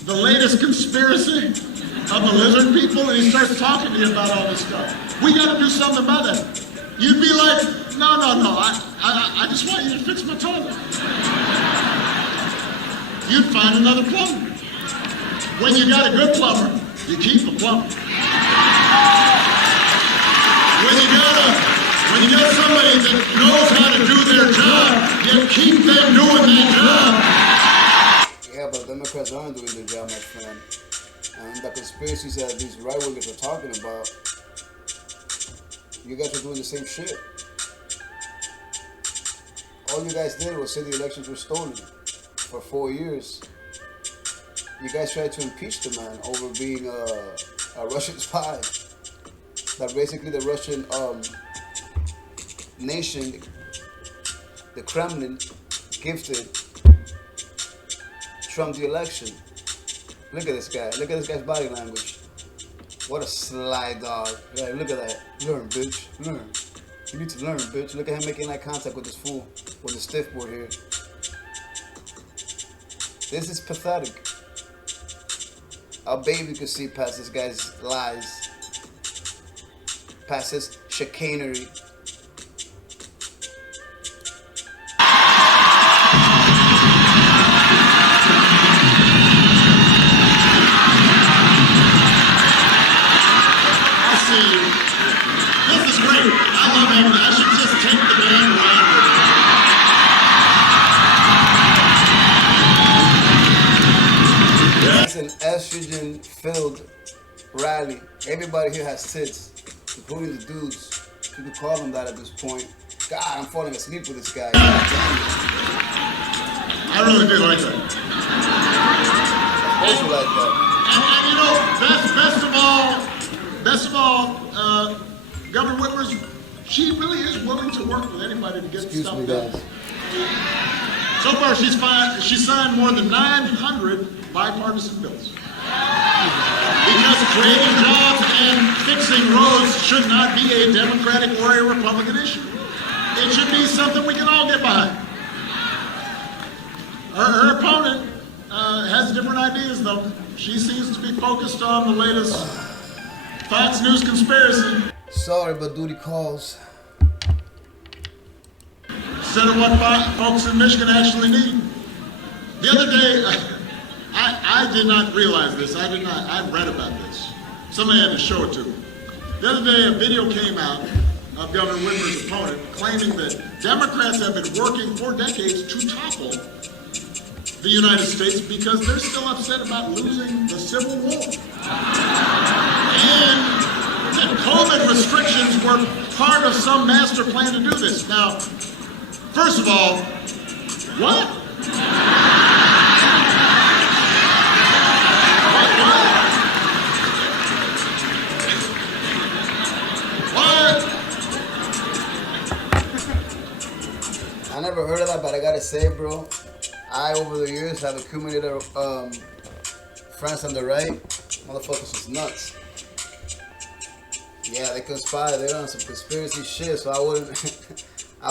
the latest conspiracy of the lizard people? And he starts talking to you about all this stuff. We got to do something about that. You'd be like, no. I just want you to fix my toilet. You'd find another plumber. When you got a good plumber, you keep the plumber. When you got somebody that knows how to do their job, you keep them doing their job. Yeah, but Democrats aren't doing their job, my friend. And the conspiracies that these right-wingers are talking about, you guys are doing the same shit. All you guys did was say the elections were stolen for 4 years. You guys tried to impeach the man over being a Russian spy. That basically the Russian nation, the Kremlin, gifted Trump the election. Look at this guy. Look at this guy's body language. What a sly dog. Like, look at that. Learn, bitch. Learn. You need to learn, bitch. Look at him making eye contact with this fool, with the stiff board here. This is pathetic. A baby could see past this guy's lies, past his chicanery. I see you. This is great. I love it. I should just take the damn ride with it. It's an estrogen-filled rally. Everybody here has tits, including the dudes. You could call them that at this point. God, I'm falling asleep with this guy. I really do like that. Also like that. And you know, best of all, Governor Whitmer, she really is willing to work with anybody to get stuff done. So far, she signed more than 900 bipartisan bills. Because creating jobs and fixing roads should not be a Democratic or a Republican issue. It should be something we can all get behind. Her opponent has different ideas, though. She seems to be focused on the latest Fox News conspiracy. Sorry, but duty calls. instead of what folks in Michigan actually need. The other day, I did not realize this. I read about this. Somebody had to show it to me. The other day, a video came out of Governor Whitmer's opponent claiming that Democrats have been working for decades to topple the United States because they're still upset about losing the Civil War. And that COVID restrictions were part of some master plan to do this. Now, first of all, what? I never heard of that, but I gotta say, bro, I over the years have accumulated friends on the right. Motherfuckers is nuts. Yeah, they conspire. They're on some conspiracy shit, so I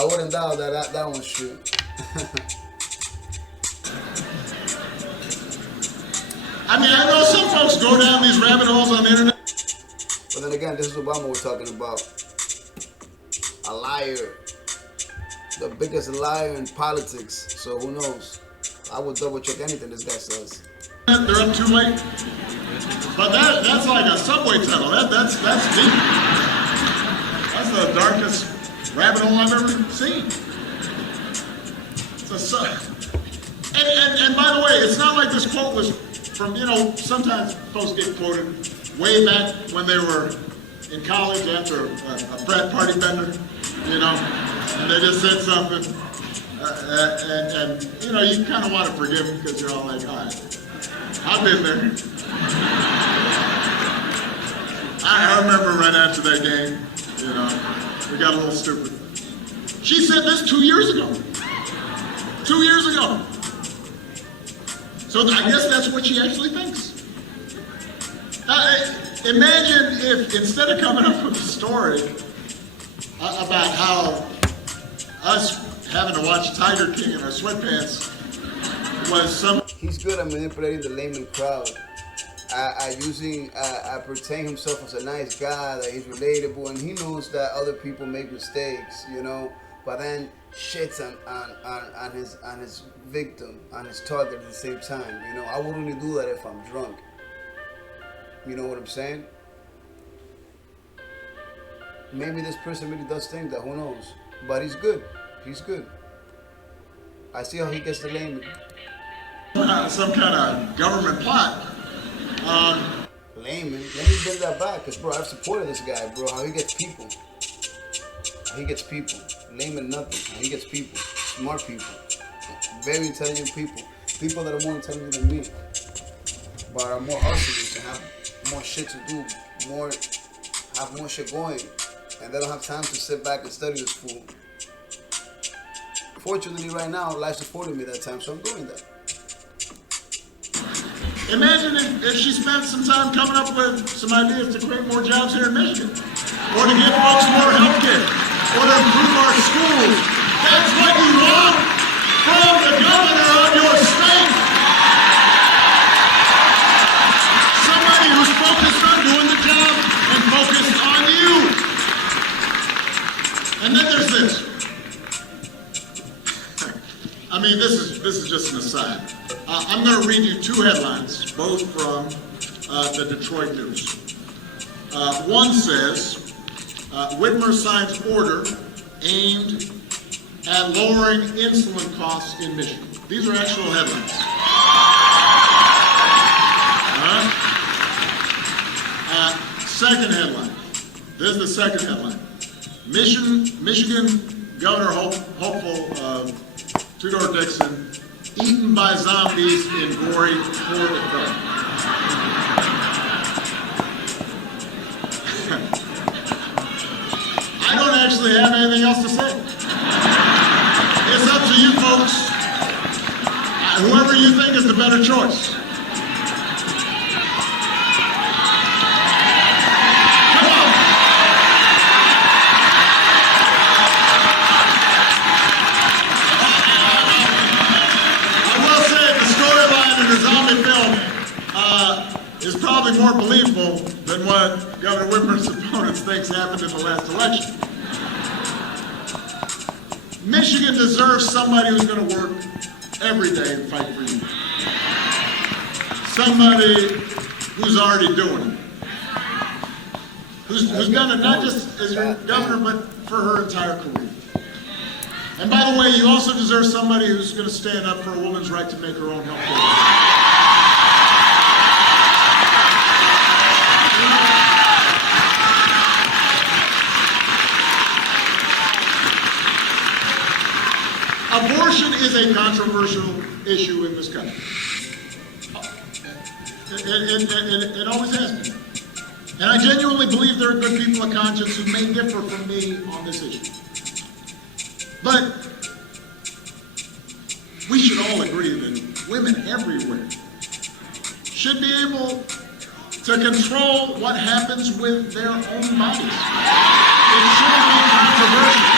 wouldn't doubt that one's true. I mean, I know some folks go down these rabbit holes on the internet. But then again, this is Obama we're talking about. A liar. The biggest liar in politics. So who knows? I would double check anything this guy says. They're up too late. But that's like a subway tunnel. That's deep. That's the darkest rabbit hole I've ever seen. And by the way, it's not like this quote was from, sometimes folks get quoted way back when they were in college after a frat party bender, and they just said something. And you kind of want to forgive them because you're all like, all right, I've been there. I remember right after that game, we got a little stupid. She said this 2 years ago. 2 years ago. So I guess that's what she actually thinks. Imagine if instead of coming up with a story about how us having to watch Tiger King in our sweatpants was some... He's good at manipulating the layman crowd. I portray himself as a nice guy, that he's relatable, and he knows that other people make mistakes, but then shits on his victim, on his target at the same time. I would only do that if I'm drunk. You know what I'm saying? Maybe this person really does think that, who knows? But he's good. He's good. I see how he gets the layman. Some kind of government plot. Layman? Let me bring that back, because, bro, I've supported this guy, bro. How he gets people. He gets people. Layman nothing. How he gets people. Smart people. Very intelligent people. People that are more intelligent than me. But are more hustlers and have more shit to do. Have more shit going. And they don't have time to sit back and study this fool. Fortunately, right now, life supported me that time, so I'm doing that. Imagine if she spent some time coming up with some ideas to create more jobs here in Michigan, or to give folks more health care, or to improve our schools. That's what you want from the governor of your state. Somebody who's focused on doing the job and focused on you. And then there's this. I mean, this is just an aside. I'm going to read you two headlines, both from the Detroit News. One says, Whitmer signs order aimed at lowering insulin costs in Michigan. These are actual headlines. Second headline. This is the second headline. Michigan Governor hopeful Tudor Dixon eaten by zombies in gory court of film. I don't actually have anything else to say. It's up to you folks. Whoever you think is the better choice. Come on. I will say the storyline in the zombie film is probably more believable than what Governor Whitmer's opponents thinks happened in the last election. Michigan deserves somebody who's going to work every day and fight for you. Somebody who's already doing it. Who's done it not just as your governor, but for her entire career. And by the way, you also deserve somebody who's going to stand up for a woman's right to make her own health care. Abortion is a controversial issue in this country. It always has been. And I genuinely believe there are good people of conscience who may differ from me on this issue. But we should all agree that women everywhere should be able to control what happens with their own bodies. It shouldn't be controversial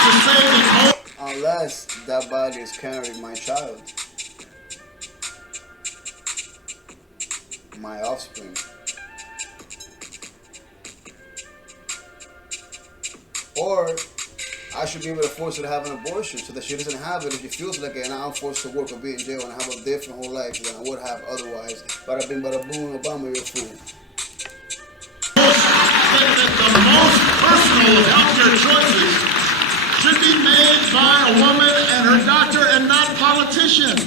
to say that unless that body is carrying my child, my offspring. Or I should be able to force her to have an abortion so that she doesn't have it if she feels like it and I'm forced to work or be in jail and have a different whole life than I would have otherwise. Bada bing, bada boom, Obama, you're a fool. The most personal of healthcare choices should be made by a woman and her doctor and not politicians.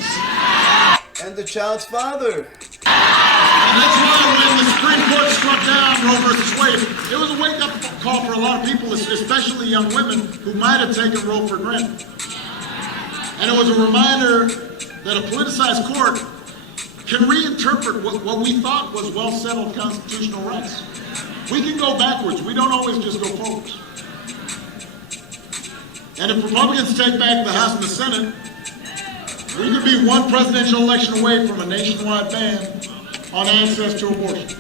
And the child's father. And that's why when the Supreme Court struck down Roe versus Wade, it was a wake-up call for a lot of people, especially young women, who might have taken Roe for granted. And it was a reminder that a politicized court can reinterpret what we thought was well-settled constitutional rights. We can go backwards. We don't always just go forwards. And if Republicans take back the House and the Senate, we could be one presidential election away from a nationwide ban on access to abortion.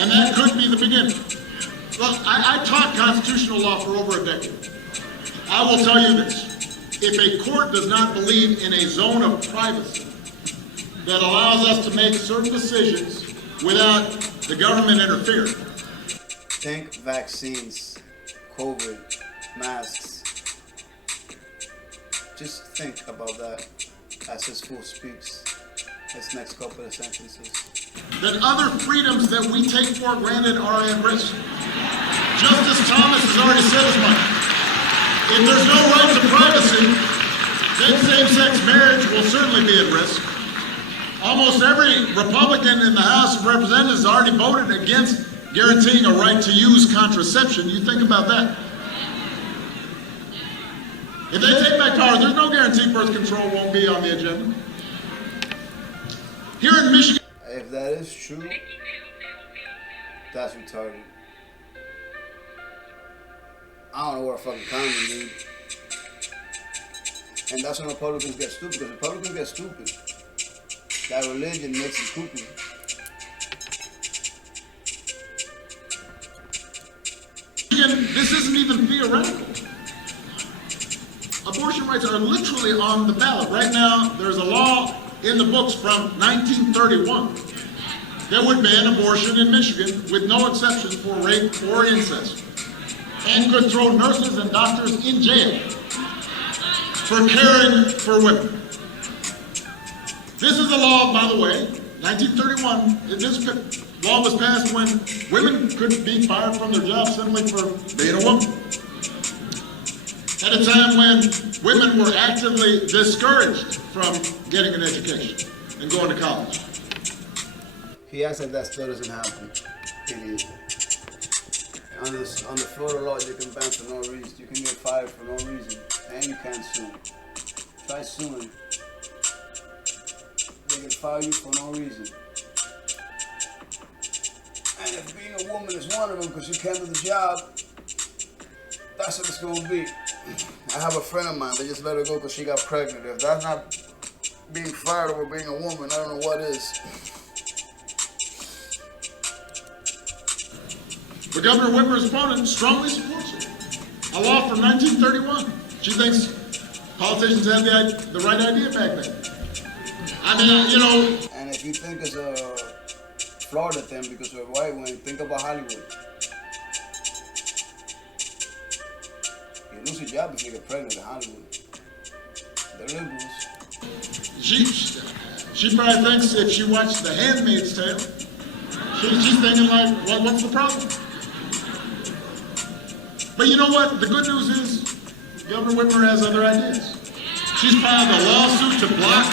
And that could be the beginning. Look, I taught constitutional law for over a decade. I will tell you this. If a court does not believe in a zone of privacy that allows us to make certain decisions without the government interfering. Think vaccines, COVID, masks. Just think about that as his fool speaks. His next couple of sentences. That other freedoms that we take for granted are at risk. Justice Thomas has already said as much. If there's no right to privacy, then same-sex marriage will certainly be at risk. Almost every Republican in the House of Representatives has already voted against guaranteeing a right to use contraception. You think about that. If they take back power, there's no guarantee birth control won't be on the agenda. Here in Michigan. If that is true, that's retarded. I don't know what a fucking condom, dude. And that's when Republicans get stupid, because Republicans get stupid. That religion makes them stupid. This isn't even theoretical. Abortion rights are literally on the ballot. Right now, there's a law in the books from 1931 that would ban abortion in Michigan with no exceptions for rape or incest, and could throw nurses and doctors in jail for caring for women. This is a law, by the way, 1931. This law was passed when women could be fired from their jobs simply for being a woman. At a time when women were actively discouraged from getting an education and going to college. He acts like that still doesn't happen. Idiot. On the Florida law, you can ban for no reason. You can get fired for no reason. And you can't sue. Try suing. They can fire you for no reason. And if being a woman is one of them because you can't do the job, that's what it's going to be. I have a friend of mine, they just let her go because she got pregnant. If that's not being fired over being a woman, I don't know what is. But Governor Whitmer's opponent strongly supports it. A law from 1931. She thinks politicians had the right idea back then. I mean, you know. And if you think it's a Florida thing because we're white women, think about Hollywood. They lose a job if they get pregnant in Hollywood. They're liberals. She probably thinks if she watched The Handmaid's Tale, she's thinking like, what's the problem? But you know what? The good news is Governor Whitmer has other ideas. She's filed a lawsuit to block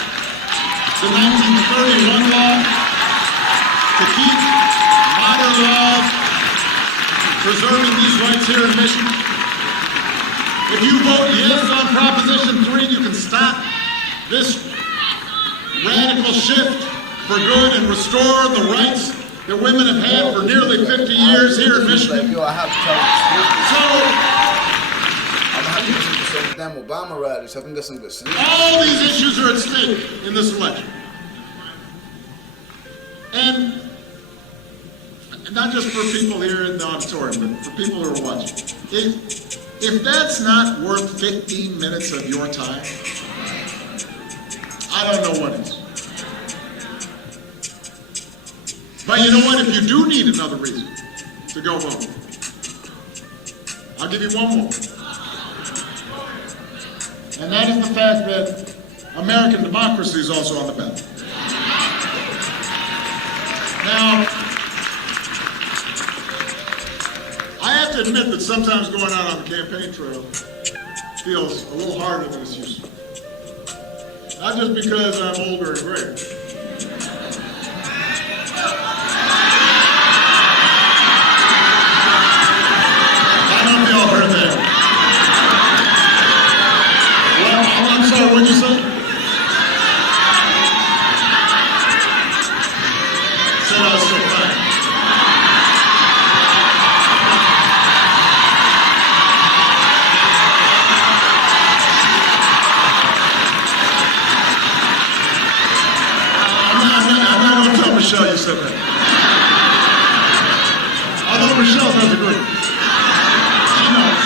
the 1931 law to keep modern laws preserving these rights here in Michigan. If you vote yes on Proposition 3, you can stop this radical shift for good and restore the rights that women have had for nearly 50 years here in Michigan. Yo, I have to tell you. So, I'm gonna have to listen to some damn Obama rallies so I can get some good sleep. all these issues are at stake in this election. And not just for people here in the auditorium, but for people who are watching. If that's not worth 15 minutes of your time, I don't know what is. But you know what? If you do need another reason to go vote, I'll give you one more. And that is the fact that American democracy is also on the ballot. Now, I have to admit that sometimes going out on the campaign trail feels a little harder than it's used to. Not just because I'm older and grayer. I don't know if y'all heard that. Well, I'm sorry, what'd you say? Said I was so fine. Michelle, you said that. Although Michelle does agree. She knows.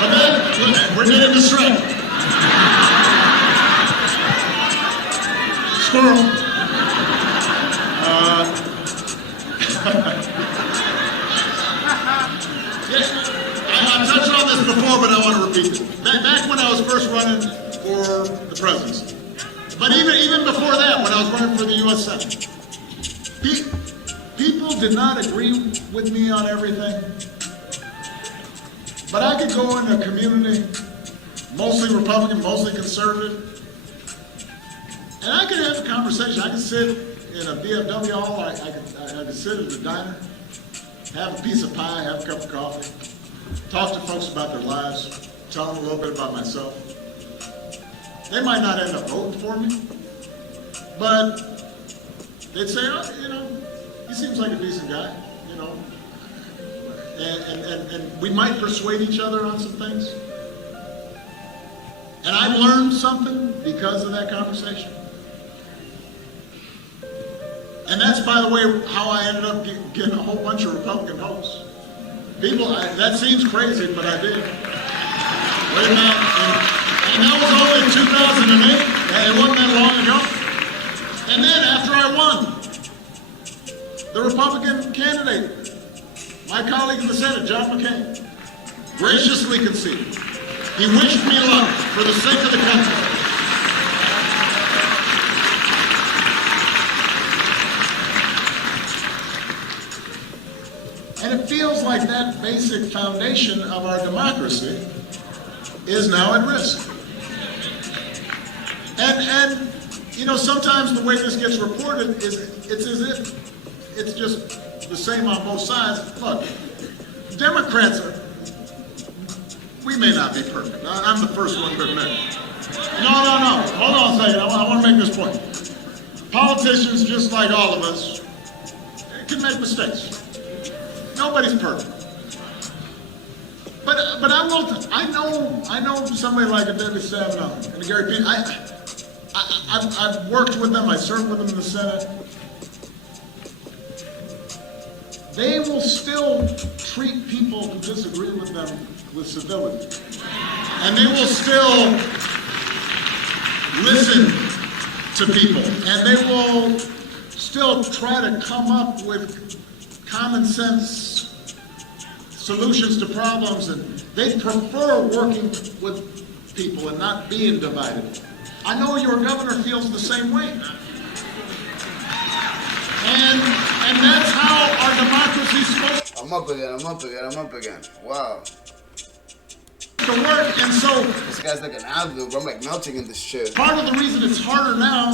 But then, we're getting distracted. Squirrel. I touched on this before, but I want to repeat it. Back when I was first running for the presidency, but even before that, when I was running for the U.S. Senate, people did not agree with me on everything. But I could go in a community, mostly Republican, mostly conservative, and I could have a conversation. I could sit in a VFW hall, I could sit at a diner, have a piece of pie, have a cup of coffee, talk to folks about their lives, tell them a little bit about myself. They might not end up voting for me, but they'd say, oh, you know, he seems like a decent guy, you know, and we might persuade each other on some things. And I've learned something because of that conversation. And that's, by the way, how I ended up getting a whole bunch of Republican votes. People, that seems crazy, but I did. Wait a minute. And that was only in 2008. It wasn't that long ago. And then after I won, the Republican candidate, my colleague in the Senate, John McCain, graciously conceded. He wished me luck for the sake of the country. And it feels like that basic foundation of our democracy is now at risk. And you know, sometimes the way this gets reported is it's as if it's just the same on both sides. Look, Democrats we may not be perfect. I'm the first one to admit it. No. Hold on a second. I want to make this point. Politicians, just like all of us, can make mistakes. Nobody's perfect. But I know somebody like a David Stamina and a Gary Payne. I've worked with them. I served with them in the Senate. They will still treat people who disagree with them with civility, and they will still listen to people, and they will still try to come up with common sense solutions to problems and They prefer working with people and not being divided. I know your governor feels the same way. And that's how our democracy's supposed I'm up again. Wow. to work. And so This guy's like an advil, bro. I'm like melting in this shit. part of the reason it's harder now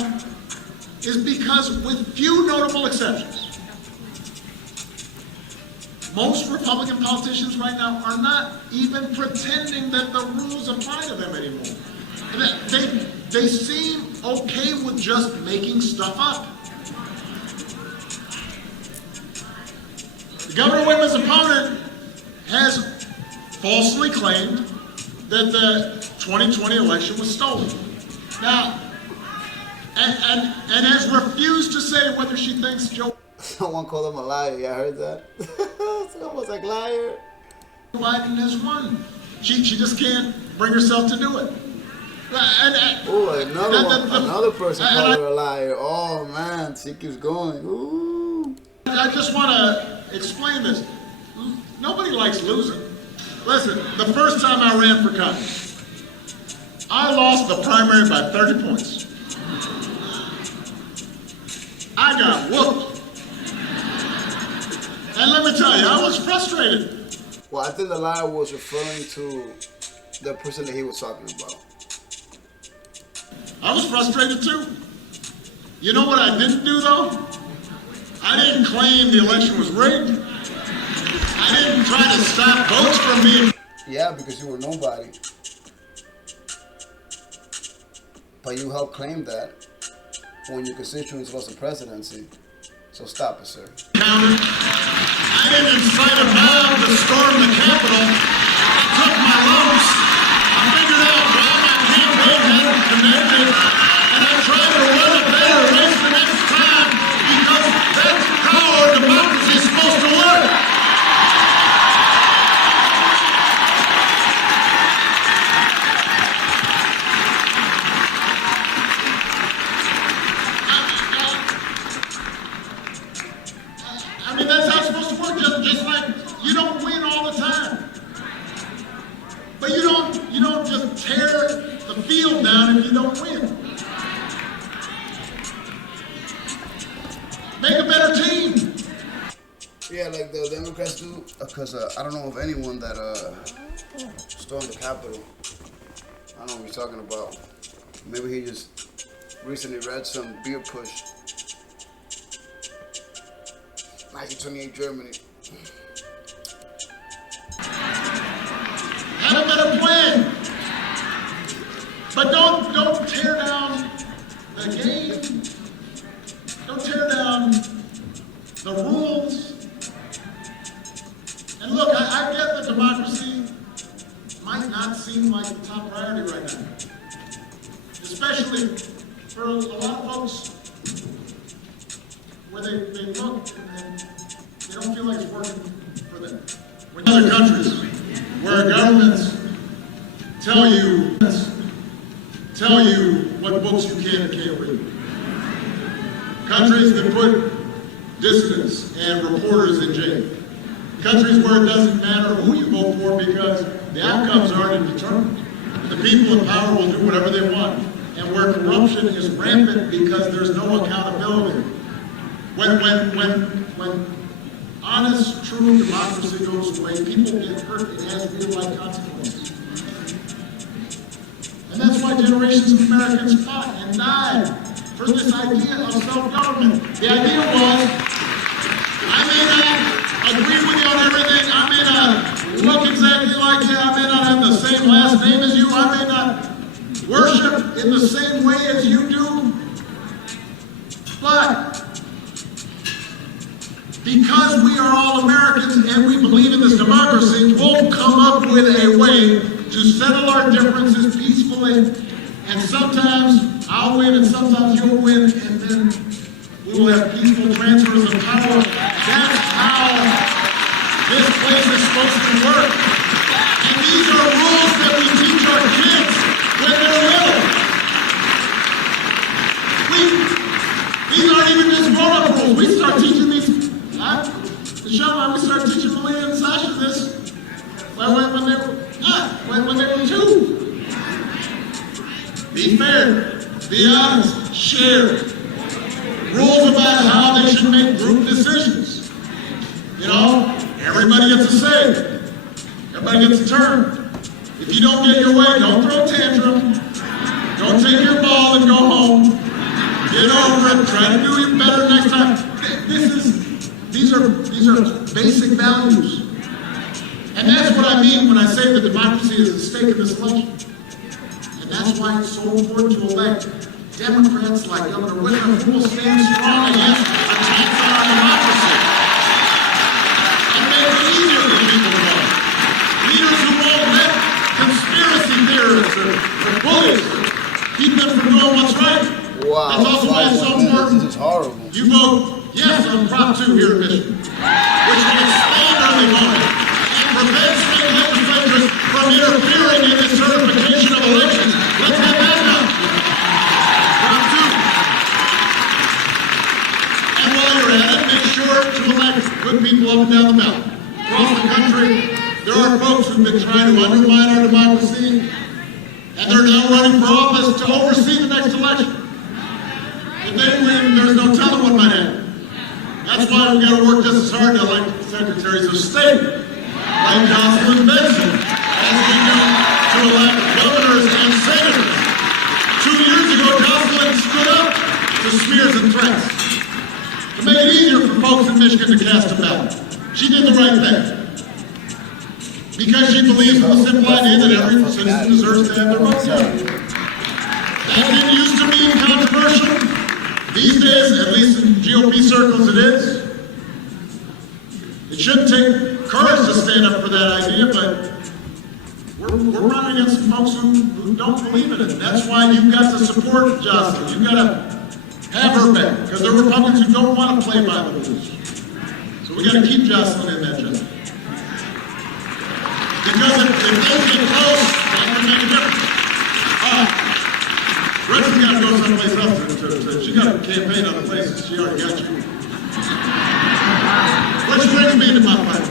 is because, with few notable exceptions, most Republican politicians right now are not even pretending that the rules apply to them anymore. And they seem okay with just making stuff up. Governor Whitman's opponent has falsely claimed that the 2020 election was stolen. Now, and has refused to say whether she thinks Joe Someone called him a liar. Yeah, I heard that. Someone was like, liar. Biden has won. She just can't bring herself to do it. Oh, another person called her a liar. Oh man, she keeps going. Ooh. I just want to explain this. Nobody likes losing. Listen, the first time I ran for Congress, I lost the primary by 30 points. I got whooped. And let me tell you, I was frustrated. Well, I think the liar was referring to the person that he was talking about. I was frustrated too. You know what I didn't do though? I didn't claim the election was rigged. I didn't try to stop votes from being. Yeah, because you were nobody. But you helped claim that when your constituents lost the presidency. So stop it, sir. Counted. I didn't incite a mob to storm the Capitol. I took my lumps. I figured out why my campaign hadn't connected, and I tried to run a better race the next time, because that's how our democracy is supposed to work. I mean, that's how it's supposed to work. Just like you don't win all the time, but you don't just tear the field down if you don't win. Make a better team. Yeah, like the Democrats do. Because I don't know of anyone that stormed the Capitol. I don't know what you're talking about. Maybe he just recently read some beer push. 1928 Germany. Have a better plan. But don't tear down the game. Don't tear down the rules. And look, I get that democracy might not seem like the top priority right now. Especially for a lot of folks where they look and they don't feel like it's working for them. When other countries where governments tell you what books you can and can't read. Countries that put dissidents and reporters in jail. Countries where it doesn't matter who you vote for because the outcomes are already determined. The people in power will do whatever they want. And where corruption is rampant because there's no accountability. When honest, true democracy goes away, people get hurt, it has real-life consequences. And that's why generations of Americans fought and died for this idea of self-government. The idea was, I may not agree with you on everything, I may not look exactly like you, I may not have the same last name as you, I may not worship in the same way as you do, but because we are all Americans and we believe in this democracy, we'll come up with a way to settle our differences peacefully, and sometimes I'll win and sometimes you'll win, and then we will have peaceful transfers of power. That's how this place is supposed to work. And these are rules that we teach our kids when they're little. These aren't even just grown-up rules. We start teaching these. We start teaching Malia and Sasha this when they were when they were two. Be fair, be honest, share. Rules about how they should make group decisions. You know, everybody gets a say. Everybody gets a turn. If you don't get your way, don't throw a tantrum. Don't take your ball and go home. Get over it. Try to do it better next time. These are basic values. And that's what I mean when I say that democracy is at stake in this election. And that's why it's so important to elect Democrats like Governor Whitmer who will stand strong against attacks on our democracy. And make it easier for people to vote. Leaders who won't let conspiracy theorists or bullies keep them from doing what's right. Wow. That's also why it's so important. This is horrible. You vote yes on Prop 2 here in Michigan, which will expand early voting and prevent state legislatures from interfering in the certification of elections. Let's get that done. Prop 2. And while you're at it, make sure to elect good people up and down the ballot. Across the country, there are folks who've been trying to undermine our democracy, and they're now running for office to oversee the next election. If they win, there's no telling what might happen. That's why we've got to work just as hard to elect secretaries of state, like Jocelyn Benson, as we do to elect governors and senators. 2 years ago, Jocelyn stood up to smears and threats to make it easier for folks in Michigan to cast a ballot. She did the right thing. Because she believes in the simple idea that every citizen deserves to have their vote counted. That didn't used to be controversial. These days, at least in GOP circles, it is. It shouldn't take courage to stand up for that idea, but we're running against some folks who don't believe in it. That's why you've got to support Jocelyn. You've got to have her back, because there are Republicans who don't want to play by the rules. So we got to keep Jocelyn in that job. Because if things get close, that can make a difference. Rex's got to go someplace else. She got a campaign other places. She already got you. Which brings me to my point.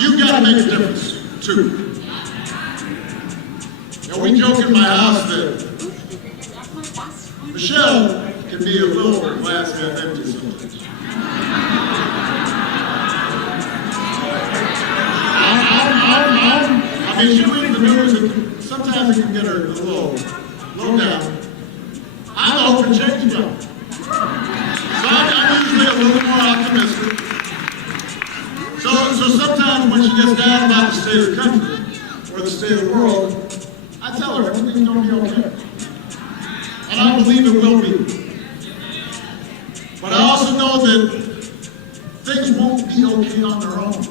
You've got to make a difference, too. Now, we joke in my house that Michelle can be a little glass half empty sometimes. I mean, she reads the news and sometimes it can get her a little low down. I'm the hope for change though. So I'm usually a little more optimistic. So sometimes when she gets down about the state of the country or the state of the world, I tell her everything's going to be okay. And I believe it will be. But I also know that things won't be okay on their own.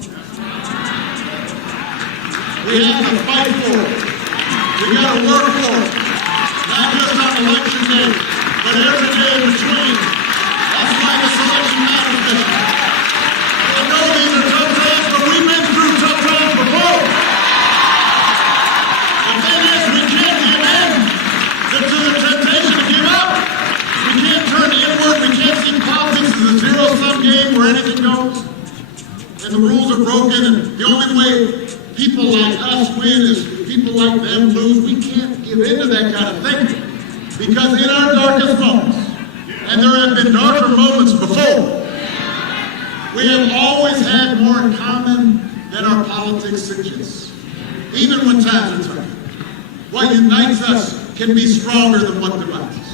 We have to fight for it. We got to work for it. Not just on election day, but every day in between. That's why this election matters this year. I know these are tough times, but we've been through tough times before. The thing is, we can't give in to the temptation to give up. We can't turn inward. We can't see politics as a zero-sum game where anything goes. And the rules are broken, and the only way people like us win is people like them lose. We can't give into that kind of thinking. Because in our darkest moments, and there have been darker moments before, we have always had more in common than our politics suggests. Even when times are tough. What unites us can be stronger than what divides us.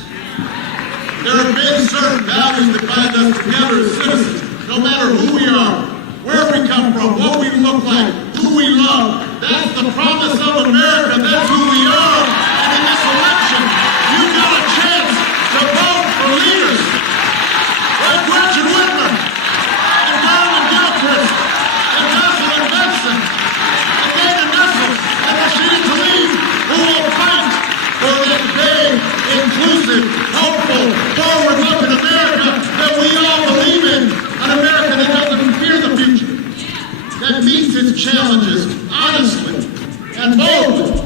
There have been certain values that bind us together as citizens, no matter who we are, where we come from, what we look like, who we love. That's the promise of America. That's who we are. And in this election, you've got a chance to vote for leaders like Gretchen Whitmer, and Garland Gilchrist, and Jocelyn Benson, and Dana Nessel, and Rashida Tlaib, who will fight for that big, inclusive, hopeful, forward-looking America that we all believe in. An America that doesn't fear the future, that meets its challenges honestly and boldly.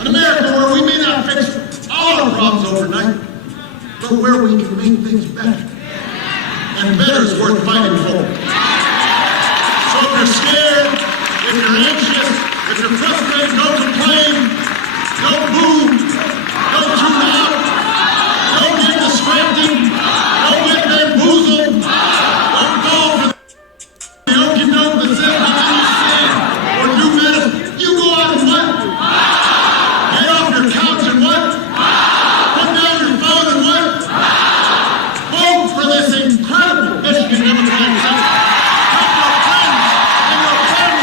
An America where we may not fix all our problems overnight, but where we can make things better. And better is worth fighting.